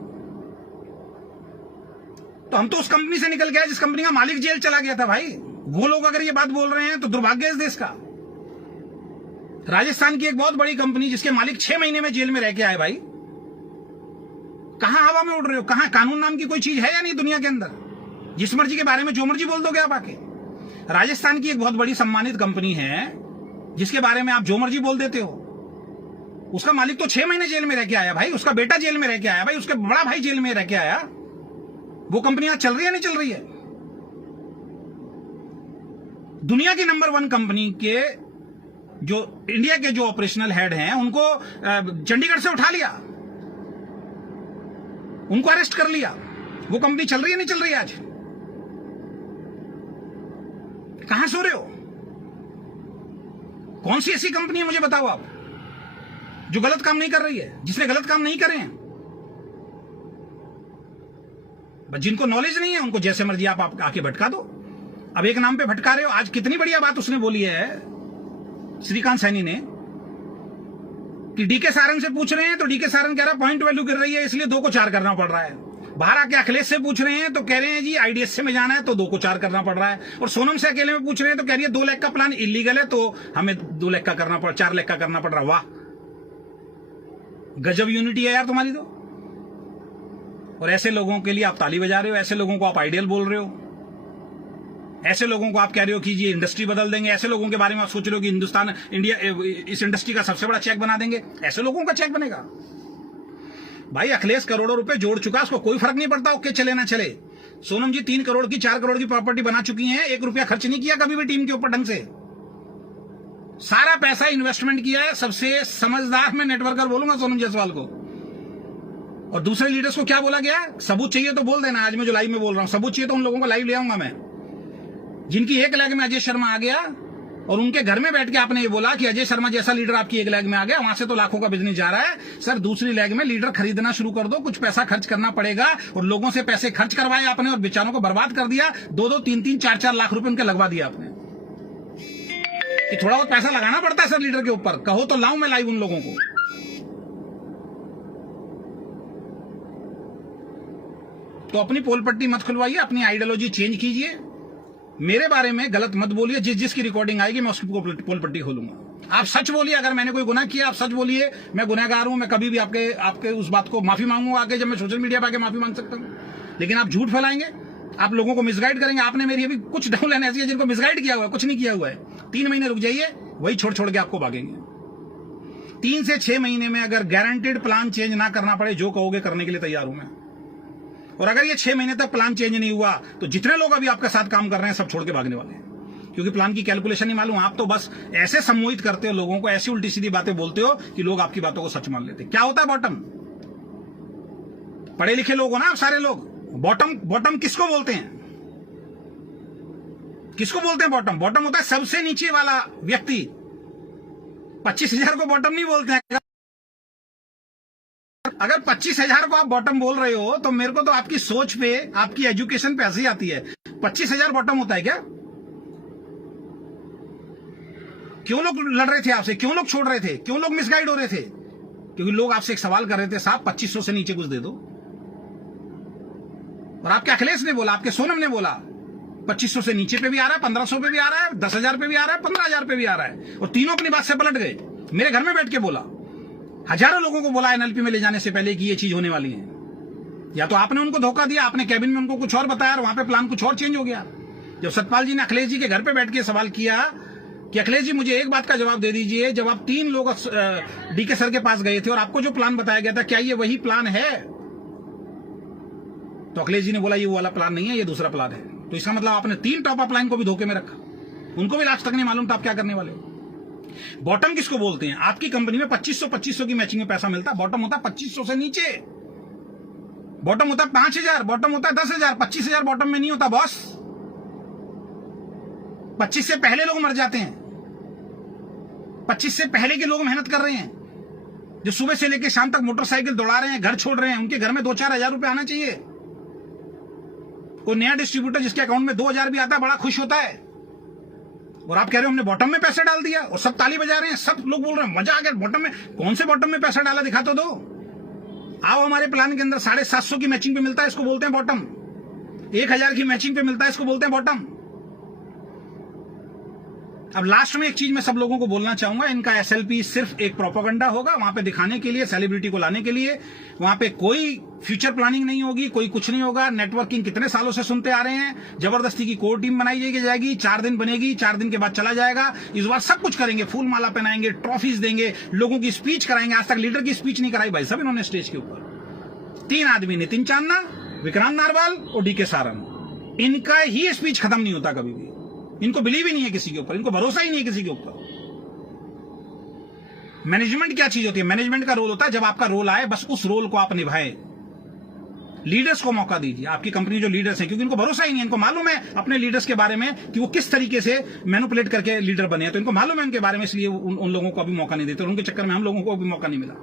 तो हम तो उस कंपनी से निकल गया जिस कंपनी का मालिक जेल चला गया था भाई। वो लोग अगर ये बात बोल रहे हैं तो दुर्भाग्य है इस देश का। राजस्थान की एक बहुत बड़ी कंपनी जिसके मालिक 6 महीने में जेल में रह के आए भाई। कहां हवा में उड़ रहे हो? कहां कानून नाम की कोई चीज है या नहीं दुनिया के अंदर? जिस मर्जी के बारे में जो मर्जी बोल दोगे आप आके। राजस्थान की एक बहुत बड़ी सम्मानित कंपनी है जिसके बारे में आप जो मर्जी बोल देते हो। उसका मालिक तो 6 महीने जेल में रह के आया भाई, उसका बेटा जेल में रह के आया भाई, उसका बड़ा भाई जेल में रह के आया। वो कंपनी आज चल रही है नहीं चल रही है? दुनिया की नंबर 1 कंपनी के जो इंडिया के जो ऑपरेशनल हेड हैं उनको चंडीगढ़ से उठा लिया, उनको अरेस्ट कर लिया। वो कंपनी चल रही है नहीं चल रही है आज? कहां सो रहे हो? कौन सी ऐसी कंपनी है मुझे बताओ आप जो गलत काम नहीं कर रही है, जिसने गलत काम नहीं करे हैं? बस जिनको नॉलेज नहीं है उनको जैसे मर्जी आप आके भटका दो। अब एक नाम पे भटका रहे हो। आज कितनी बढ़िया बात उसने बोली है श्रीकांत सैनी ने कि डीके सारंग से पूछ रहे हैं तो डीके सारंग कह रहा है पॉइंट वैल्यू गिर रही है इसलिए 2 को 4 करना पड़ रहा है। बाहर आके अखिलेश से पूछ रहे हैं तो कह रहे हैं जी आईडीएससी में जाना है तो 2 को 4 करना पड़ रहा है। और सोनम से अकेले में पूछ रहे हैं तो कह रही है 2 लाख का प्लान इलीगल है तो हमें 2 लाख का करना पड़ 4 लाख का करना पड़ रहा। वाह, गजब यूनिटी है यार तुम्हारी तो। और ऐसे लोगों के लिए आप ताली बजा रहे हो, ऐसे लोगों को आप आइडियल बोल रहे हो, ऐसे लोगों को आप कह रहे हो कि ये इंडस्ट्री बदल देंगे, ऐसे लोगों के बारे में आप सोच रहे हो कि हिंदुस्तान इंडिया इस इंडस्ट्री का सबसे बड़ा चेक बना देंगे। ऐसे लोगों का चेक बनेगा भाई? अखिलेश करोड़ों रुपए जोड़ चुका, उसको कोई फर्क नहीं पड़ता ओके चले ना चले। सोनम जी 3 करोड़ की 4 करोड़ की प्रॉपर्टी बना चुकी हैं, 1 रुपया खर्च नहीं किया कभी भी टीम के ऊपर ढंग से। सारा पैसा इन्वेस्टमेंट किया है। सबसे समझदार मैं नेटवर्कर बोलूंगा सोनम जायसवाल को। और दूसरे लीडर्स को क्या बोला गया? सबूत चाहिए तो बोल देना। आज मैं जो लाइव में बोल रहा हूं सबूत चाहिए तो उन लोगों को लाइव ले आऊंगा मैं, जिनकी 1 लाख में अजय शर्मा आ गया और उनके घर में बैठ के आपने ये बोला कि अजय शर्मा जैसा लीडर आपकी 1 लाख में आ गया, वहां से तो लाखों का बिजनेस जा रहा है। सर दूसरी लाख में लीडर खरीदना शुरू कर दो, कुछ पैसा खर्च करना पड़ेगा। और लोगों से पैसे खर्च करवाए आपने और बेचारों को बर्बाद कर दिया। 2-2, 3-3, 4-4 लाख रुपए उनके लगवा दिया आपने। कि थोड़ा बहुत पैसा लगाना पड़ता है सर लीडर के ऊपर। कहो तो लाऊं मैं लाइव उन लोगों को। तो अपनी पोल पट्टी मत खुलवाइए, अपनी आइडियोलॉजी चेंज कीजिए, मेरे बारे में गलत मत बोलिए। जिसकी रिकॉर्डिंग आएगी मैं उसकी पोल पट्टी खोलूंगा। आप सच बोलिए, अगर मैंने कोई गुनाह किया आप सच बोलिए, मैं गुनहगार हूं, मैं कभी भी आपके उस बात को माफी मांगूंगा आगे, जब मैं सोशल मीडिया पर आके माफी मांग सकता हूं। लेकिन आप झूठ फैलाएंगे, आप लोगों को मिसगाइड करेंगे। आपने मेरी अभी कुछ डाउनलाइन ऐसी है जिनको मिसगाइड किया हुआ है, कुछ नहीं किया हुआ है। 3 महीने रुक जाइए, वही छोड़ के आपको भागेंगे। 3 से 6 महीने में अगर गारंटेड प्लान चेंज ना करना पड़े, जो कहोगे करने के लिए तैयार हूं मैं। और अगर ये 6 महीने तक प्लान चेंज नहीं हुआ तो जितने लोग अभी आपके साथ काम कर रहे हैं सब छोड़ के भागने वाले हैं, क्योंकि प्लान की कैलकुलेशन नहीं मालूम। आप तो बस ऐसे सम्मोहित करते हो लोगों को, ऐसी उल्टी सीधी बातें बोलते हो कि लोग आपकी बातों को सच मान लेते हैं। क्या होता है बॉटम? पढ़े लिखे लोग हो ना आप सारे लोग। बॉटम किसको बोलते हैं? किसको बोलते हैं बॉटम? बॉटम होता है सबसे नीचे वाला व्यक्ति। 25,000 को बॉटम नहीं बोलते हैं। अगर 25,000 को आप बॉटम बोल रहे हो तो मेरे को तो आपकी सोच पे, आपकी एजुकेशन पे हंसी आती है। 25,000 बॉटम होता है क्या? क्यों लोग लड़ रहे थे आपसे? क्यों लोग छोड़ रहे थे? क्यों लोग मिसगाइड हो रहे थे? क्योंकि लोग आपसे एक सवाल कर रहे थे, साहब 2500 से नीचे कुछ दे दो। और आपके अखिलेश ने बोला, आपके सोनम ने बोला 2500 से नीचे पे भी आ रहा है, 1500 पे भी आ रहा है, 10,000 पे भी आ रहा है, 15,000 पे भी आ रहा है। और तीनों अपनी बात से पलट गए। मेरे घर में बैठ के बोला, हजारों लोगों को बोला एनएलपी में ले जाने से पहले कि ये चीज होने वाली है। या तो आपने उनको धोखा दिया, आपने कैबिन में उनको कुछ और बताया और वहां पे प्लान कुछ और चेंज हो गया। जब सतपाल जी ने अखिलेश जी के घर पे बैठ के सवाल किया कि अखिलेश जी मुझे एक बात का जवाब दे दीजिए, जब आप 3 लोग डीके सर के पास गए थे और आपको जो प्लान बताया गया था क्या ये वही प्लान है? तो अखिलेश जी ने बोला ये वो वाला प्लान नहीं है, ये दूसरा प्लान है। तो इसका मतलब आपने 3 टॉप अप लाइन को भी धोखे में रखा, उनको भी लास्ट तक नहीं मालूम था आप क्या करने वाले हो। बॉटम किसको बोलते हैं? आपकी कंपनी में 2500 की मैचिंग में पैसा मिलता है, बॉटम होता है 2500 से नीचे। बॉटम होता है 5,000, बॉटम होता है 10,000, 25,000 बॉटम में नहीं होता बॉस। 25 से पहले लोग मर जाते हैं। 25 से पहले के लोग मेहनत कर रहे हैं, जो सुबह से लेकर शाम तक मोटरसाइकिल दौड़ा रहे हैं, घर छोड़ रहे हैं, उनके घर में 2-4 हजार रुपए आना चाहिए। कोई नया डिस्ट्रीब्यूटर जिसके अकाउंट में 2,000 भी आता है बड़ा खुश होता है। और आप कह रहे हो हमने बॉटम में पैसा डाल दिया और सब ताली बजा रहे हैं, सब लोग बोल रहे हैं मजा आ गया बॉटम में। कौन से बॉटम में पैसा डाला दिखा तो दो। आओ हमारे प्लान के अंदर 750 की मैचिंग पे मिलता है, इसको बोलते हैं बॉटम। 1000 की मैचिंग पे मिलता है, इसको बोलते हैं बॉटम। अब लास्ट में एक चीज मैं सब लोगों को बोलना चाहूंगा, इनका एसएलपी सिर्फ एक प्रोपेगेंडा होगा, वहां पे दिखाने के लिए, सेलिब्रिटी को लाने के लिए। वहां पे कोई फ्यूचर प्लानिंग नहीं होगी, कोई कुछ नहीं होगा। नेटवर्किंग कितने सालों से सुनते आ रहे हैं, जबरदस्ती की कोर टीम बनाई जाएगी, 4 दिन बनेगी, 4 दिन के बाद चला जाएगा। इस बार सब कुछ करेंगे, फूल माला पहनाएंगे, ट्रॉफीज देंगे, लोगों की स्पीच कराएंगे। आज तक लीडर की स्पीच नहीं कराई भाई साहब इन्होंने स्टेज के ऊपर। 3 आदमी, नितिन चांदना, विक्रांत नारवाल और डीके सारन, इनका ही स्पीच खत्म नहीं होता कभी भी। इनको बिलीव ही नहीं है किसी के ऊपर, इनको भरोसा ही नहीं है किसी के ऊपर। मैनेजमेंट क्या चीज होती है? मैनेजमेंट का रोल होता है जब आपका रोल आए बस उस रोल को आप निभाएं। लीडर्स को मौका दीजिए, आपकी कंपनी जो लीडर्स हैं, क्योंकि इनको भरोसा ही नहीं है। इनको मालूम है अपने लीडर्स के बारे में कि वो किस तरीके से मैनिपुलेट करके लीडर बने हैं, तो इनको मालूम है उनके बारे में, इसलिए उन लोगों को अभी मौका नहीं देते और उनके चक्कर में हम लोगों को भी मौका नहीं मिला।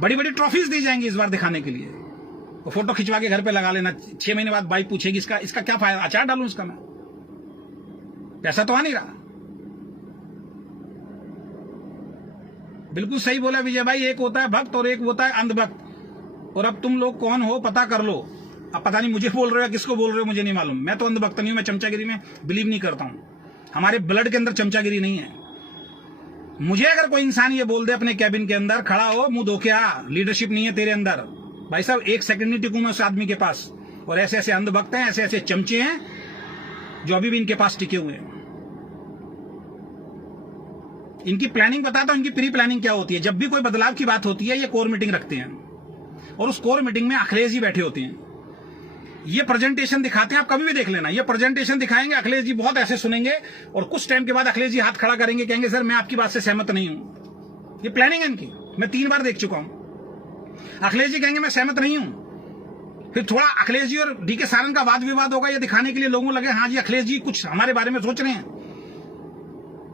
बड़ी बड़ी ट्रॉफीज दी जाएंगी इस बार दिखाने के लिए, वो फोटो खिंचवा के घर पे लगा लेना। 6 महीने बाद बाइक पूछेगी इसका क्या फायदा, अचार डालूं इसका मैं, पैसा तो आ नहीं रहा। बिल्कुल सही बोला विजय भाई, एक होता है भक्त और एक होता है अंधभक्त। और अब तुम लोग कौन हो पता कर लो। अब पता नहीं मुझे बोल रहे हो किसको बोल रहे हो मुझे नहीं मालूम। मैं तो अंधभक्त नहीं हूं, मैं चमचागिरी में बिलीव नहीं करता हूं। हमारे ब्लड के अंदर चमचागिरी नहीं है। मुझे अगर कोई इंसान ये बोल दे अपने कैबिन के अंदर खड़ा हो मुंह धो के आ, लीडरशिप नहीं है तेरे अंदर, भाई साहब 1 सेकंड नहीं टिकूं मैं उस आदमी के पास। और ऐसे ऐसे अंधभक्त हैं, ऐसे ऐसे चमचे हैं जो अभी भी इनके पास टिके हुए हैं। इनकी प्लानिंग बताता हूं, इनकी प्री प्लानिंग क्या होती है। जब भी कोई बदलाव की बात होती है ये कोर मीटिंग रखते हैं और उस कोर मीटिंग में अखिलेश जी बैठे होते हैं। ये प्रेजेंटेशन दिखाते हैं, आप कभी भी देख लेना। ये प्रेजेंटेशन दिखाएंगे, अखिलेश जी बहुत ऐसे सुनेंगे और कुछ टाइम के बाद अखिलेश जी हाथ खड़ा करेंगे, कहेंगे सर मैं आपकी बात से सहमत नहीं हूं। ये प्लानिंग है इनकी, मैं 3 बार देख चुका हूं। अखिलेश जी कहेंगे मैं सहमत नहीं हूं, फिर थोड़ा अखिलेश जी और डीके सारन का वाद विवाद होगा, ये दिखाने के लिए लोगों लगे हाँ जी अखिलेश जी कुछ हमारे बारे में सोच रहे हैं,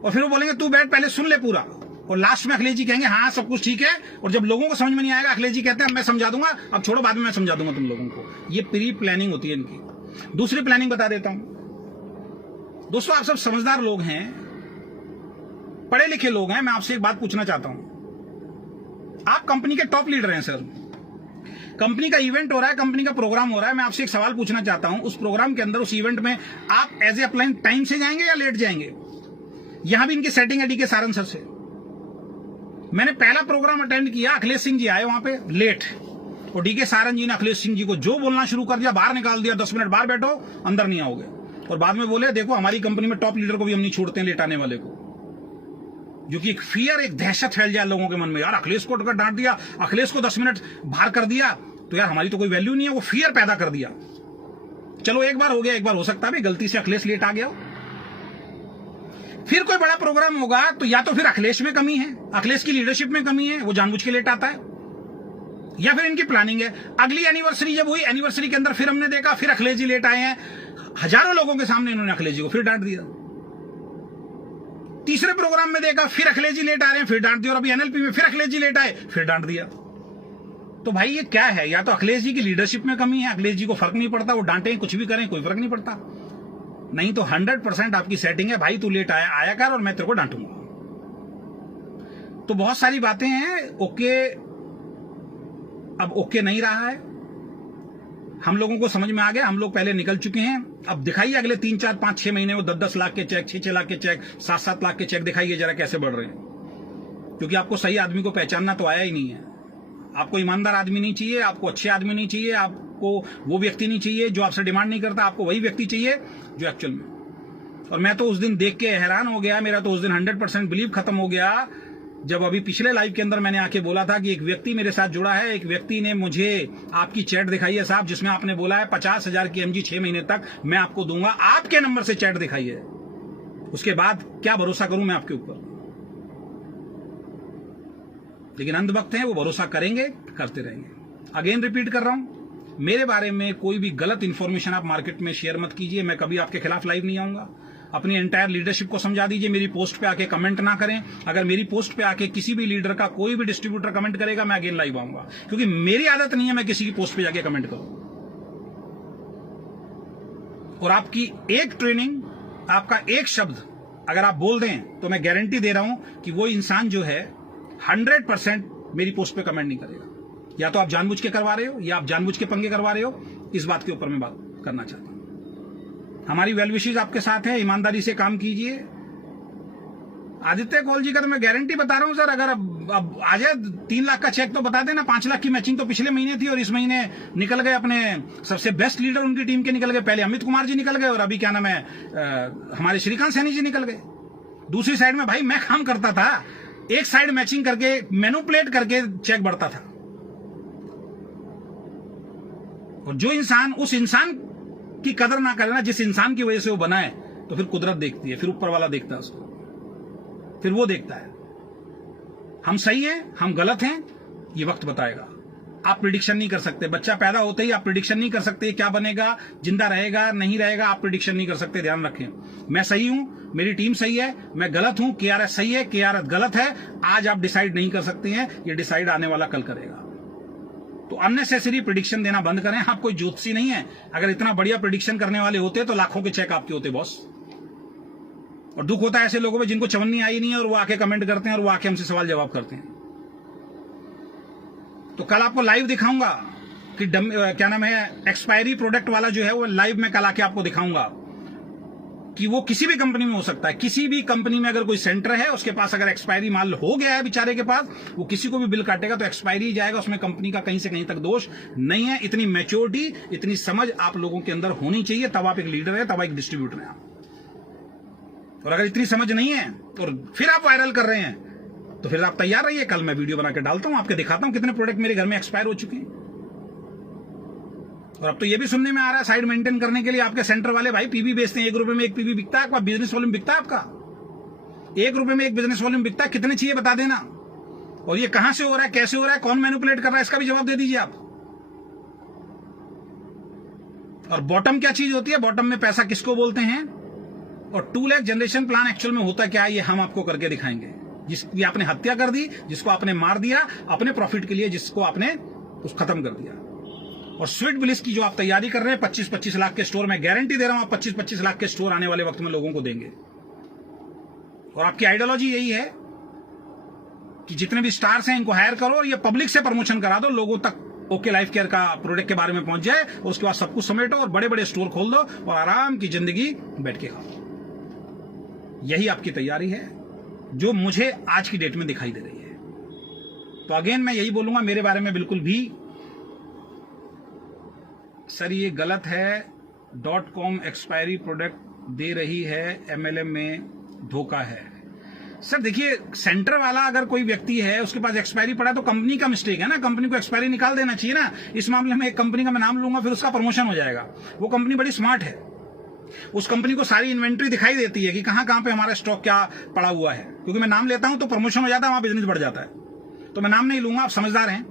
और फिर वो बोलेंगे तू बैठ पहले सुन ले पूरा। और लास्ट में अखिलेश जी कहेंगे हाँ सब कुछ ठीक है, और जब लोगों को समझ में नहीं आएगा अखिलेश जी कहते हैं मैं समझा दूंगा, अब छोड़ो बाद में मैं समझा दूंगा तुम लोगों को। ये प्री प्लानिंग होती है इनकी। दूसरी प्लानिंग बता देता हूं दोस्तों, आप सब समझदार लोग हैं, पढ़े लिखे लोग हैं। मैं आपसे एक बात पूछना चाहता हूं, आप कंपनी के टॉप लीडर हैं सर, कंपनी का इवेंट हो रहा है, कंपनी का प्रोग्राम हो रहा है, मैं आपसे एक सवाल पूछना चाहता हूं, उस प्रोग्राम के अंदर उस इवेंट में आप एज ए अपलाइन टाइम से जाएंगे या लेट जाएंगे? यहां भी इनकी सेटिंग है डीके सारन सर से। मैंने पहला प्रोग्राम अटेंड किया, अखिलेश सिंह जी आए वहां पे लेट, और डीके सारन जी ने अखिलेश सिंह जी को जो बोलना शुरू कर दिया, बाहर निकाल दिया, 10 मिनट बाहर बैठो अंदर नहीं आओगे। और बाद में बोले देखो हमारी कंपनी में टॉप लीडर को भी हम नहीं छोड़ते हैं लेट आने वाले को, जो कि एक फियर, एक दहशत फैल जाए लोगों के मन में, यार अखिलेश को अगर डांट दिया, अखिलेश को 10 मिनट बाहर कर दिया तो यार हमारी तो कोई वैल्यू नहीं है, वो फियर पैदा कर दिया। चलो एक बार हो गया, एक बार हो सकता है गलती से अखिलेश लेट आ गया, फिर कोई बड़ा प्रोग्राम होगा तो या तो फिर अखिलेश में कमी है, अखिलेश की लीडरशिप में कमी है, वो जानबूझ के लेट आता है, या फिर इनकी प्लानिंग है। अगली एनिवर्सरी जब हुई, एनिवर्सरी के अंदर फिर हमने देखा फिर अखिलेश जी लेट आए हैं, हजारों लोगों के सामने इन्होंने अखिलेश जी को फिर डांट दिया। तीसरे प्रोग्राम में देखा फिर अखिलेश जी लेट आ रहे हैं, फिर डांट दिया, और अभी एनएलपी में फिर अखिलेश जी लेट आए, फिर डांट दिया। तो भाई ये क्या है? या तो अखिलेश जी की लीडरशिप में कमी है, अखिलेश जी को फर्क नहीं पड़ता, वो डांटे कुछ भी करें कोई फर्क नहीं पड़ता, नहीं तो 100% आपकी सेटिंग है भाई तू लेट आया कर और मैं तेरे को डांटूंगा। तो बहुत सारी बातें हैं, ओके अब ओके नहीं रहा है, हम लोगों को समझ में आ गया, हम लोग पहले निकल चुके हैं। अब दिखाइए अगले 3, 4, 5, 6 महीने वो 10-10 लाख के चेक, 6-6 लाख के चेक, 7-7 लाख के चेक दिखाइए जरा कैसे बढ़ रहे हैं, क्योंकि आपको सही आदमी को पहचानना तो आया ही नहीं है। आपको ईमानदार आदमी नहीं चाहिए, आपको अच्छे आदमी नहीं चाहिए, आपको वो व्यक्ति नहीं चाहिए जो आपसे डिमांड नहीं करता, आपको वही व्यक्ति चाहिए जो एक्चुअल में। और मैं तो उस दिन देख के हैरान हो गया, मेरा तो उस दिन 100% बिलीव खत्म हो गया, जब अभी पिछले लाइव के अंदर मैंने आके बोला था कि एक व्यक्ति मेरे साथ जुड़ा है, एक व्यक्ति ने मुझे आपकी चैट दिखाई है साहब, जिसमें आपने बोला है 50,000 की एमजी 6 महीने तक मैं आपको दूंगा, आपके नंबर से चैट दिखाई है। उसके बाद क्या भरोसा करूं मैं आपके ऊपर? लेकिन अंधभक्त हैं, वो भरोसा करेंगे, करते रहेंगे। अगेन रिपीट कर रहा हूं, मेरे बारे में कोई भी गलत इंफॉर्मेशन आप मार्केट में शेयर मत कीजिए, मैं कभी आपके खिलाफ लाइव नहीं आऊंगा। अपनी एंटायर लीडरशिप को समझा दीजिए, मेरी पोस्ट पे आके कमेंट ना करें। अगर मेरी पोस्ट पे आके किसी भी लीडर का कोई भी डिस्ट्रीब्यूटर कमेंट करेगा, मैं अगेन लाइव आऊंगा, क्योंकि मेरी आदत नहीं है मैं किसी की पोस्ट पे जाके कमेंट करूं। और आपकी एक ट्रेनिंग, आपका एक शब्द अगर आप बोल दें तो मैं गारंटी दे रहा हूं कि वो इंसान जो है 100% मेरी पोस्ट पे कमेंट नहीं करेगा। या तो आप जानबूझ के करवा रहे हो या आप जानबूझ के पंगे करवा रहे हो, इस बात के ऊपर मैं बात करना चाहता हूं। हमारी वेल विशेज आपके साथ है, ईमानदारी से काम कीजिए। आदित्य कौल जी का तो मैं गारंटी बता रहा हूं सर, अगर अब आ जाए 3 लाख का चेक तो बता देना। 5 लाख की मैचिंग तो पिछले महीने थी और इस महीने निकल गए अपने सबसे बेस्ट लीडर उनकी टीम के निकल गए। पहले अमित कुमार जी निकल गए और अभी क्या नाम है हमारे श्रीकांत सैनी जी निकल गए। दूसरी साइड में भाई मैं काम करता था, एक साइड मैचिंग करके मैनिपुलेट करके चेक बढ़ता था। और जो इंसान उस इंसान की कदर ना करे ना, जिस इंसान की वजह से वो बना है, तो फिर कुदरत देखती है, फिर ऊपर वाला देखता है उसको, फिर वो देखता है हम सही हैं हम गलत हैं, ये वक्त बताएगा। आप प्रिडिक्शन नहीं कर सकते। बच्चा पैदा होते ही आप प्रिडिक्शन नहीं कर सकते क्या बनेगा, जिंदा रहेगा नहीं रहेगा, आप प्रिडिक्शन नहीं कर सकते। ध्यान रखें, मैं सही हूं, मेरी टीम सही है, मैं गलत हूं, केआरएस सही है, केआरएस गलत है। आज आप डिसाइड नहीं कर सकते हैं, ये डिसाइड आने वाला कल करेगा। तो अननेसेसरी प्रिडिक्शन देना बंद करें। आप कोई ज्योतिषी नहीं है, अगर इतना बढ़िया प्रिडिक्शन करने वाले होते तो लाखों के चेक आपके होते बॉस। और दुख होता है ऐसे लोगों पे जिनको चवन्नी आई नहीं है और वो आके कमेंट करते हैं और वो आके हमसे सवाल जवाब करते हैं। तो कल आपको लाइव दिखाऊंगा कि क्या नाम है एक्सपायरी प्रोडक्ट वाला जो है वो लाइव में कल आके आपको दिखाऊंगा कि वो किसी भी कंपनी में हो सकता है। किसी भी कंपनी में अगर कोई सेंटर है, उसके पास अगर एक्सपायरी माल हो गया है बेचारे के पास, वो किसी को भी बिल काटेगा तो एक्सपायरी जाएगा, उसमें कंपनी का कहीं से कहीं तक दोष नहीं है। इतनी मैच्योरिटी, इतनी समझ आप लोगों के अंदर होनी चाहिए, तब आप एक लीडर है, तब एक डिस्ट्रीब्यूटर है। और अगर इतनी समझ नहीं है और फिर आप वायरल कर रहे हैं तो फिर आप तैयार रहिए, कल मैं वीडियो बना के डालता हूं, आपके दिखाता हूं कितने प्रोडक्ट मेरे घर में एक्सपायर हो चुके हैं। और अब तो ये भी सुनने में आ रहा है साइड मेंटेन करने के लिए आपके सेंटर वाले भाई पीबी बेचते हैं। 1 रुपए में एक पीबी बिकता है आपका, बिजनेस वॉल्यूम बिकता है आपका 1 रुपए में एक बिजनेस वॉल्यूम बिकता है। कितने चाहिए बता देना। और ये कहां से हो रहा है, कैसे हो रहा है, कौन मैनिपुलेट कर रहा है, इसका भी जवाब दे दीजिए आप। और बॉटम क्या चीज होती है, बॉटम में पैसा किसको बोलते हैं, और 2 लाख जनरेशन प्लान एक्चुअल में होता क्या है, ये हम आपको करके दिखाएंगे। जिसकी आपने हत्या कर दी, जिसको आपने मार दिया अपने प्रॉफिट के लिए, जिसको आपने खत्म कर दिया। और स्वीट ब्लिस की जो आप तैयारी कर रहे हैं 25-25 लाख के स्टोर, मैं गारंटी दे रहा हूं आप 25-25 लाख के स्टोर आने वाले वक्त में लोगों को देंगे। और आपकी आइडियोलॉजी यही है कि जितने भी स्टार्स हैं इनको हायर करो और ये पब्लिक से प्रमोशन करा दो, लोगों तक ओके लाइफ केयर का प्रोडक्ट के बारे में पहुंच जाए, और उसके बाद सब कुछ समेटो और बड़े बड़े स्टोर खोल दो और आराम की जिंदगी बैठ के खाओ। यही आपकी तैयारी है जो मुझे आज की डेट में दिखाई दे रही है। तो अगेन मैं यही बोलूंगा, मेरे बारे में बिल्कुल भी सर ये गलत है, .com एक्सपायरी प्रोडक्ट दे रही है, MLM में धोखा है। सर देखिए, सेंटर वाला अगर कोई व्यक्ति है उसके पास एक्सपायरी पड़ा तो कंपनी का मिस्टेक है ना, कंपनी को एक्सपायरी निकाल देना चाहिए ना। इस मामले में एक कंपनी का मैं नाम लूंगा, फिर उसका प्रमोशन हो जाएगा। वो कंपनी बड़ी स्मार्ट है, उस कंपनी को सारी इन्वेंट्री दिखाई देती है कि कहां कहां पे हमारा स्टॉक क्या पड़ा हुआ है। क्योंकि मैं नाम लेता हूं तो प्रमोशन हो जाता है, वहां बिजनेस बढ़ जाता है। तो मैं नाम नहीं लूंगा, आप समझदार हैं।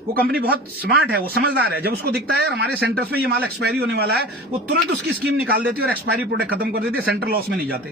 वो कंपनी बहुत स्मार्ट है, वो समझदार है। जब उसको दिखता है हमारे सेंटर्स पे ये माल एक्सपायरी होने वाला है, वो तुरंत उसकी स्कीम निकाल देती है और एक्सपायरी प्रोडक्ट खत्म कर देती है, सेंटर लॉस में नहीं जाते।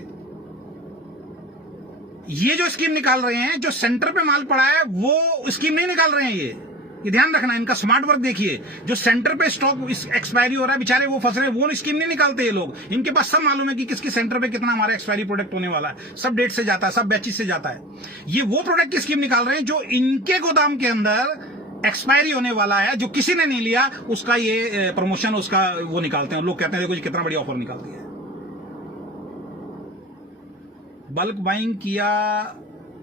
ये जो स्कीम निकाल रहे हैं, जो सेंटर पे माल पड़ा है वो स्कीम नहीं निकाल रहे हैं। ये ध्यान रखना, इनका स्मार्ट वर्क देखिए। जो सेंटर पे स्टॉक एक्सपायरी हो रहा है, बेचारे वो फंस रहे हैं, वो स्कीम नहीं निकालते ये लोग। इनके पास सब मालूम है कि किसके सेंटर पे कितना हमारा एक्सपायरी प्रोडक्ट होने वाला है, सब डेट से जाता है, सब बैचेस से जाता है। ये वो प्रोडक्ट की स्कीम निकाल रहे हैं जो इनके गोदाम के अंदर एक्सपायरी होने वाला है, जो किसी ने नहीं लिया, उसका ये प्रमोशन उसका वो निकालते हैं। लोग कहते हैं देखो कितना बढ़िया ऑफर निकाल दिया है। बल्क बाइंग किया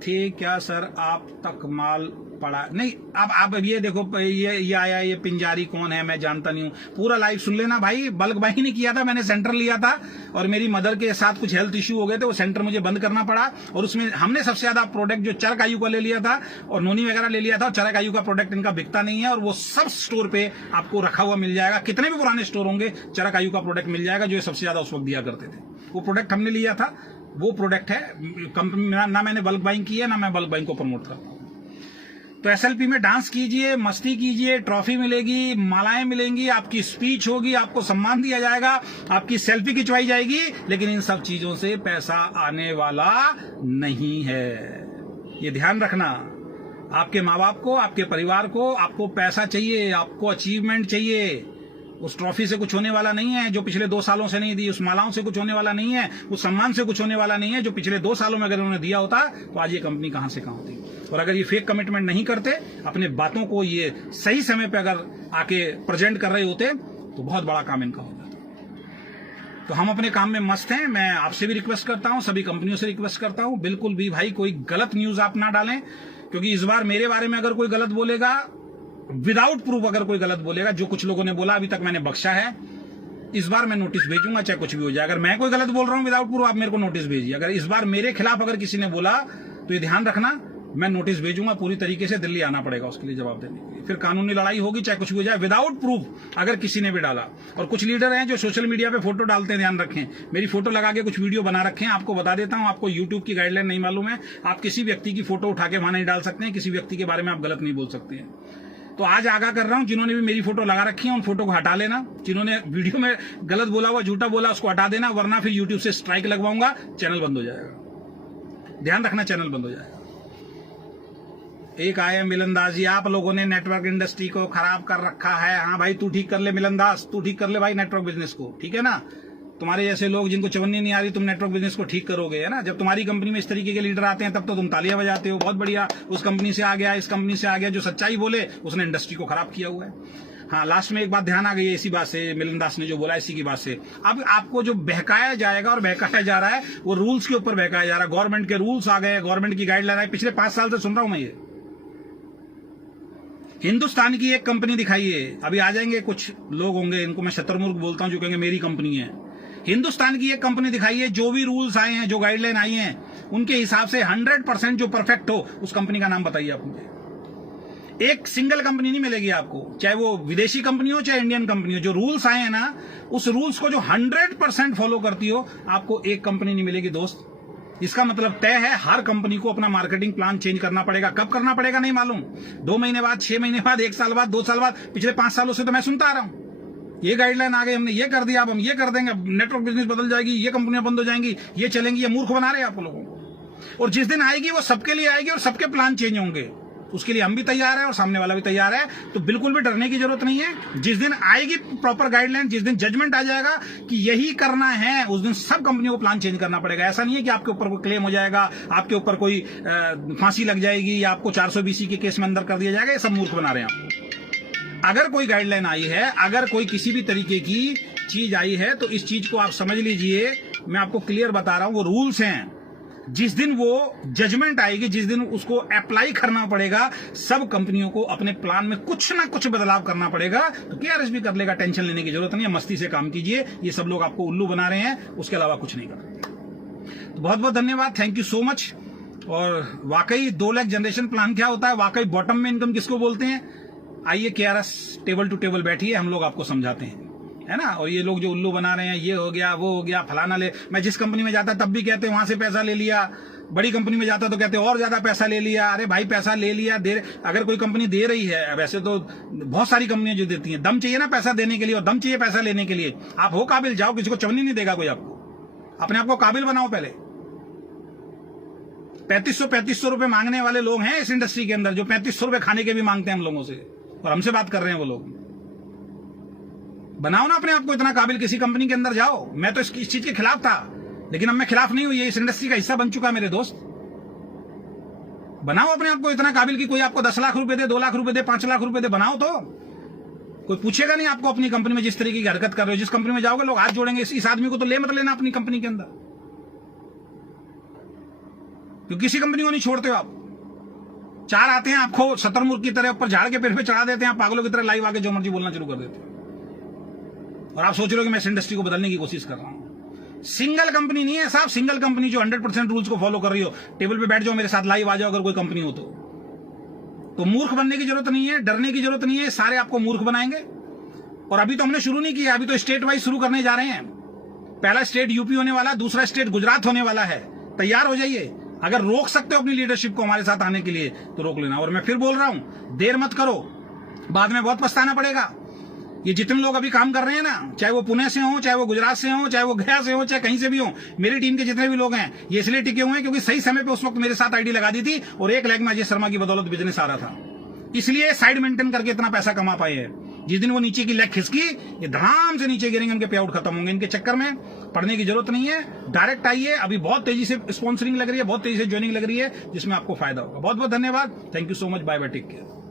थे क्या सर, आप तक माल पड़ा नहीं? अब आप ये देखो, ये आया, ये पिंजारी कौन है मैं जानता नहीं हूं। पूरा लाइव सुन लेना भाई। बल्क बाइंग नहीं किया था, मैंने सेंटर लिया था और मेरी मदर के साथ कुछ हेल्थ इश्यू हो गए थे, वो सेंटर मुझे बंद करना पड़ा। और उसमें हमने सबसे ज्यादा प्रोडक्ट जो चरक आयु का ले लिया था और नोनी वगैरह ले लिया था। चरक आयु का प्रोडक्ट इनका बिकता नहीं है और वो सब स्टोर पे आपको रखा हुआ मिल जाएगा। कितने भी पुराने स्टोर होंगे, चरक आयु का प्रोडक्ट मिल जाएगा, जो सबसे ज्यादा उस वक्त दिया करते थे। वो प्रोडक्ट हमने लिया था, वो प्रोडक्ट है। कंपनी ना मैंने बल्क बाइंग की है, ना मैं बल्क बाइंग को प्रमोट करता हूं। तो SLP में डांस कीजिए, मस्ती कीजिए, ट्रॉफी मिलेगी, मालाएं मिलेंगी, आपकी स्पीच होगी, आपको सम्मान दिया जाएगा, आपकी सेल्फी खिंचवाई जाएगी, लेकिन इन सब चीजों से पैसा आने वाला नहीं है। ये ध्यान रखना। आपके माँ बाप को, आपके परिवार को, आपको पैसा चाहिए, आपको अचीवमेंट चाहिए, उस ट्रॉफी से कुछ होने वाला नहीं है जो पिछले 2 सालों से नहीं दी, उस मालाओं से कुछ होने वाला नहीं है, उस सम्मान से कुछ होने वाला नहीं है जो पिछले 2 सालों में अगर उन्होंने दिया होता तो आज ये कंपनी कहां से कहां होती। और अगर ये फेक कमिटमेंट नहीं करते, अपने बातों को ये सही समय पे अगर आके प्रेजेंट कर रहे होते तो बहुत बड़ा काम इनका हो जाता। तो हम अपने काम में मस्त हैं। मैं आपसे भी रिक्वेस्ट करता हूं, सभी कंपनियों से रिक्वेस्ट करता हूं, बिल्कुल भी भाई कोई गलत न्यूज आप ना डालें, क्योंकि इस बार मेरे बारे में अगर कोई गलत बोलेगा, विदाउट प्रूफ अगर कोई गलत बोलेगा, जो कुछ लोगों ने बोला अभी तक मैंने बख्शा है, इस बार मैं नोटिस भेजूंगा, चाहे कुछ भी हो जाए। अगर मैं कोई गलत बोल रहा हूं विदाउट प्रूफ, आप मेरे को नोटिस भेजिए। अगर इस बार मेरे खिलाफ अगर किसी ने बोला तो ये ध्यान रखना, मैं नोटिस भेजूंगा, पूरी तरीके से दिल्ली आना पड़ेगा उसके लिए जवाब देने के लिए। फिर कानूनी लड़ाई होगी, चाहे कुछ भी हो जाए, विदाउट प्रूफ अगर किसी ने भी डाला। और कुछ लीडर हैं जो सोशल मीडिया पे फोटो डालते हैं, ध्यान रखें, मेरी फोटो लगा के कुछ वीडियो बना रखे हैं। आपको बता देता हूं, आपको यूट्यूब की गाइडलाइन नहीं मालूम है, आप किसी व्यक्ति की फोटो उठा के वहां नहीं डाल सकते हैं, किसी व्यक्ति के बारे में आप गलत नहीं बोल सकते हैं। तो आज आगाह कर रहा हूं, जिन्होंने भी मेरी फोटो लगा रखी है उन फोटो को हटा लेना, जिन्होंने वीडियो में गलत बोला हुआ, झूठा बोला, उसको हटा देना, वरना फिर यूट्यूब से स्ट्राइक लगवाऊंगा, चैनल बंद हो जाएगा। ध्यान रखना, चैनल बंद हो जाएगा। एक आए मिलन दास जी, आप लोगों ने नेटवर्क इंडस्ट्री को खराब कर रखा है। हाँ भाई, तू ठीक कर ले मिलन दास, तू ठीक कर ले भाई नेटवर्क बिजनेस को, ठीक है ना। तुम्हारे जैसे लोग जिनको चवन्नी नहीं आ रही, तुम नेटवर्क बिजनेस को ठीक करोगे, है ना। जब तुम्हारी कंपनी में इस तरीके के लीडर आते हैं तब तो तुम तालियां बजाते हो, बहुत बढ़िया, उस कंपनी से आ गया, इस कंपनी से आ गया। जो सच्चाई बोले उसने इंडस्ट्री को खराब किया हुआ है। हाँ, लास्ट में एक बात ध्यान आ गई है इसी बात से, मिलन दास ने जो बोला इसी की बात से। अब आपको जो बहकाया जाएगा और बहकाया जा रहा है वो रूल्स के ऊपर बहकाया जा रहा है। गवर्नमेंट के रूल्स आ गए, गवर्नमेंट की गाइडलाइन आई, पिछले 5 साल से सुन रहा हूं मैं ये। हिंदुस्तान की एक कंपनी दिखाइए, अभी आ जाएंगे कुछ लोग होंगे, इनको मैं शतरमुर्ग बोलता हूं जो कहेंगे मेरी कंपनी है। हिंदुस्तान की एक कंपनी दिखाइए, जो भी रूल्स आए हैं, जो गाइडलाइन आई हैं, उनके हिसाब से 100% जो परफेक्ट हो, उस कंपनी का नाम बताइए आप मुझे। एक सिंगल कंपनी नहीं मिलेगी आपको, चाहे वो विदेशी कंपनी हो चाहे इंडियन कंपनी हो। जो रूल्स आए हैं ना, उस रूल्स को जो 100% फॉलो करती हो, आपको एक कंपनी नहीं मिलेगी दोस्त। इसका मतलब तय है, हर कंपनी को अपना मार्केटिंग प्लान चेंज करना पड़ेगा। कब करना पड़ेगा नहीं मालूम, 2 महीने बाद, 6 महीने बाद, 1 साल बाद, 2 साल बाद। पिछले 5 सालों से तो मैं सुनता आ रहा हूं, ये गाइडलाइन आ गई, हमने ये कर दिया, अब हम ये कर देंगे, नेटवर्क बिजनेस बदल जाएगी, ये कंपनियां बंद हो जाएंगी, ये चलेंगी। ये मूर्ख बना रहे हैं आप लोगों को। और जिस दिन आएगी वो सबके लिए आएगी और सबके प्लान चेंज होंगे। उसके लिए हम भी तैयार हैं और सामने वाला भी तैयार है, तो बिल्कुल भी डरने की जरूरत नहीं है। जिस दिन आएगी प्रॉपर गाइडलाइन, जिस दिन जजमेंट आ जाएगा कि यही करना है, उस दिन सब कंपनियों को प्लान चेंज करना पड़ेगा। ऐसा नहीं है कि आपके ऊपर कोई क्लेम हो जाएगा, आपके ऊपर कोई फांसी लग जाएगी या आपको 420 के केस में अंदर कर दिया जाएगा। ये सब मूर्ख बना रहे हैं आपको। अगर कोई गाइडलाइन आई है, अगर कोई किसी भी तरीके की चीज आई है, तो इस चीज को आप समझ लीजिए, मैं आपको क्लियर बता रहा हूं, वो रूल्स हैं। जिस दिन वो जजमेंट आएगी, जिस दिन उसको अप्लाई करना पड़ेगा, सब कंपनियों को अपने प्लान में कुछ ना कुछ बदलाव करना पड़ेगा। तो केआरएस भी कर लेगा, टेंशन लेने की जरूरत नहीं है, मस्ती से काम कीजिए। ये सब लोग आपको उल्लू बना रहे हैं, उसके अलावा कुछ नहीं कर रहे। तो बहुत बहुत धन्यवाद, थैंक यू सो मच। और वाकई 2 लाख जनरेशन प्लान क्या होता है, वाकई बॉटम में इनकम किसको बोलते हैं, आइए केआरएस टेबल टू टेबल बैठिए, हम लोग आपको समझाते हैं, है ना। और ये लोग जो उल्लू बना रहे हैं, ये हो गया, वो हो गया, फलाना ले। मैं जिस कंपनी में जाता तब भी कहते हैं वहां से पैसा ले लिया, बड़ी कंपनी में जाता तो कहते और ज्यादा पैसा ले लिया। अरे भाई, पैसा ले लिया, अगर कोई कंपनी दे रही है, वैसे तो बहुत सारी कंपनियां जो देती हैं, दम चाहिए ना पैसा देने के लिए, और दम चाहिए पैसा लेने के लिए। आप हो काबिल, जाओ, किसी को चवन्नी नहीं देगा कोई आपको। अपने आप को काबिल बनाओ पहले। 3500 रुपए मांगने वाले लोग हैं इस इंडस्ट्री के अंदर, जो 3500 रुपए खाने के भी मांगते हैं हम लोगों से, और हमसे बात कर रहे हैं वो लोग। बनाओ ना अपने आप को इतना काबिल, किसी कंपनी के अंदर जाओ। मैं तो इस चीज के खिलाफ था, लेकिन अब मैं खिलाफ नहीं हूं, ये इस इंडस्ट्री का हिस्सा बन चुका है मेरे दोस्त। बनाओ अपने आप को इतना काबिल कि कोई आपको 10 लाख रुपए दे, 2 लाख रुपए दे, 5 लाख रुपए दे, बनाओ तो। कोई पूछेगा नहीं आपको अपनी कंपनी में जिस तरीके की हरकत कर रहे हो। जिस कंपनी में जाओगे लोग हाथ जोड़ेंगे, इस आदमी को तो ले मत लेना अपनी कंपनी के अंदर, क्योंकि किसी कंपनी को नहीं छोड़ते हो आप। 4 आते हैं आपको शतरमुर्ग की तरह ऊपर झाड़ के पेड़ पे चढ़ा देते हैं, पागलों की तरह लाइव आके जो मर्जी बोलना शुरू कर देते हैं, और आप सोच रहे हो कि मैं इस इंडस्ट्री को बदलने की कोशिश कर रहा हूं। सिंगल कंपनी नहीं है साहब, सिंगल कंपनी जो 100% रूल्स को फॉलो कर रही हो। टेबल पे बैठ जाओ, मेरे साथ लाइव आ जाओ, अगर कोई कंपनी हो तो मूर्ख बनने की जरूरत नहीं है, डरने की जरूरत नहीं है। सारे आपको मूर्ख बनाएंगे। और अभी तो हमने शुरू नहीं किया, अभी तो स्टेट वाइज शुरू करने जा रहे हैं। पहला स्टेट यूपी होने वाला, दूसरा स्टेट गुजरात होने वाला है। तैयार हो जाइए। अगर रोक सकते हो अपनी लीडरशिप को हमारे साथ आने के लिए तो रोक लेना। और मैं फिर बोल रहा हूं, देर मत करो, बाद में बहुत पछताना पड़ेगा। ये जितने लोग अभी काम कर रहे हैं ना, चाहे वो पुणे से हो, चाहे वो गुजरात से हो, चाहे वो गया से हो, चाहे कहीं से भी हो, मेरी टीम के जितने भी लोग हैं, ये इसलिए टिके हुए हैं क्योंकि सही समय पे उस वक्त मेरे साथ आईडी लगा दी थी, और 1 लाख में अजय शर्मा की बदौलत बिजनेस आ रहा था, इसलिए साइड मेंटेन करके इतना पैसा कमा पाए हैं। जिस दिन वो नीचे की लेग खिसकी, ये धड़ाम से नीचे गिरेंगे, उनके पे आउट खत्म होंगे। इनके चक्कर में पढ़ने की जरूरत नहीं है, डायरेक्ट आइए। अभी बहुत तेजी से स्पॉन्सरिंग लग रही है, बहुत तेजी से ज्वाइनिंग लग रही है, जिसमें आपको फायदा होगा। बहुत बहुत धन्यवाद, thank you so much, bye bye, take care.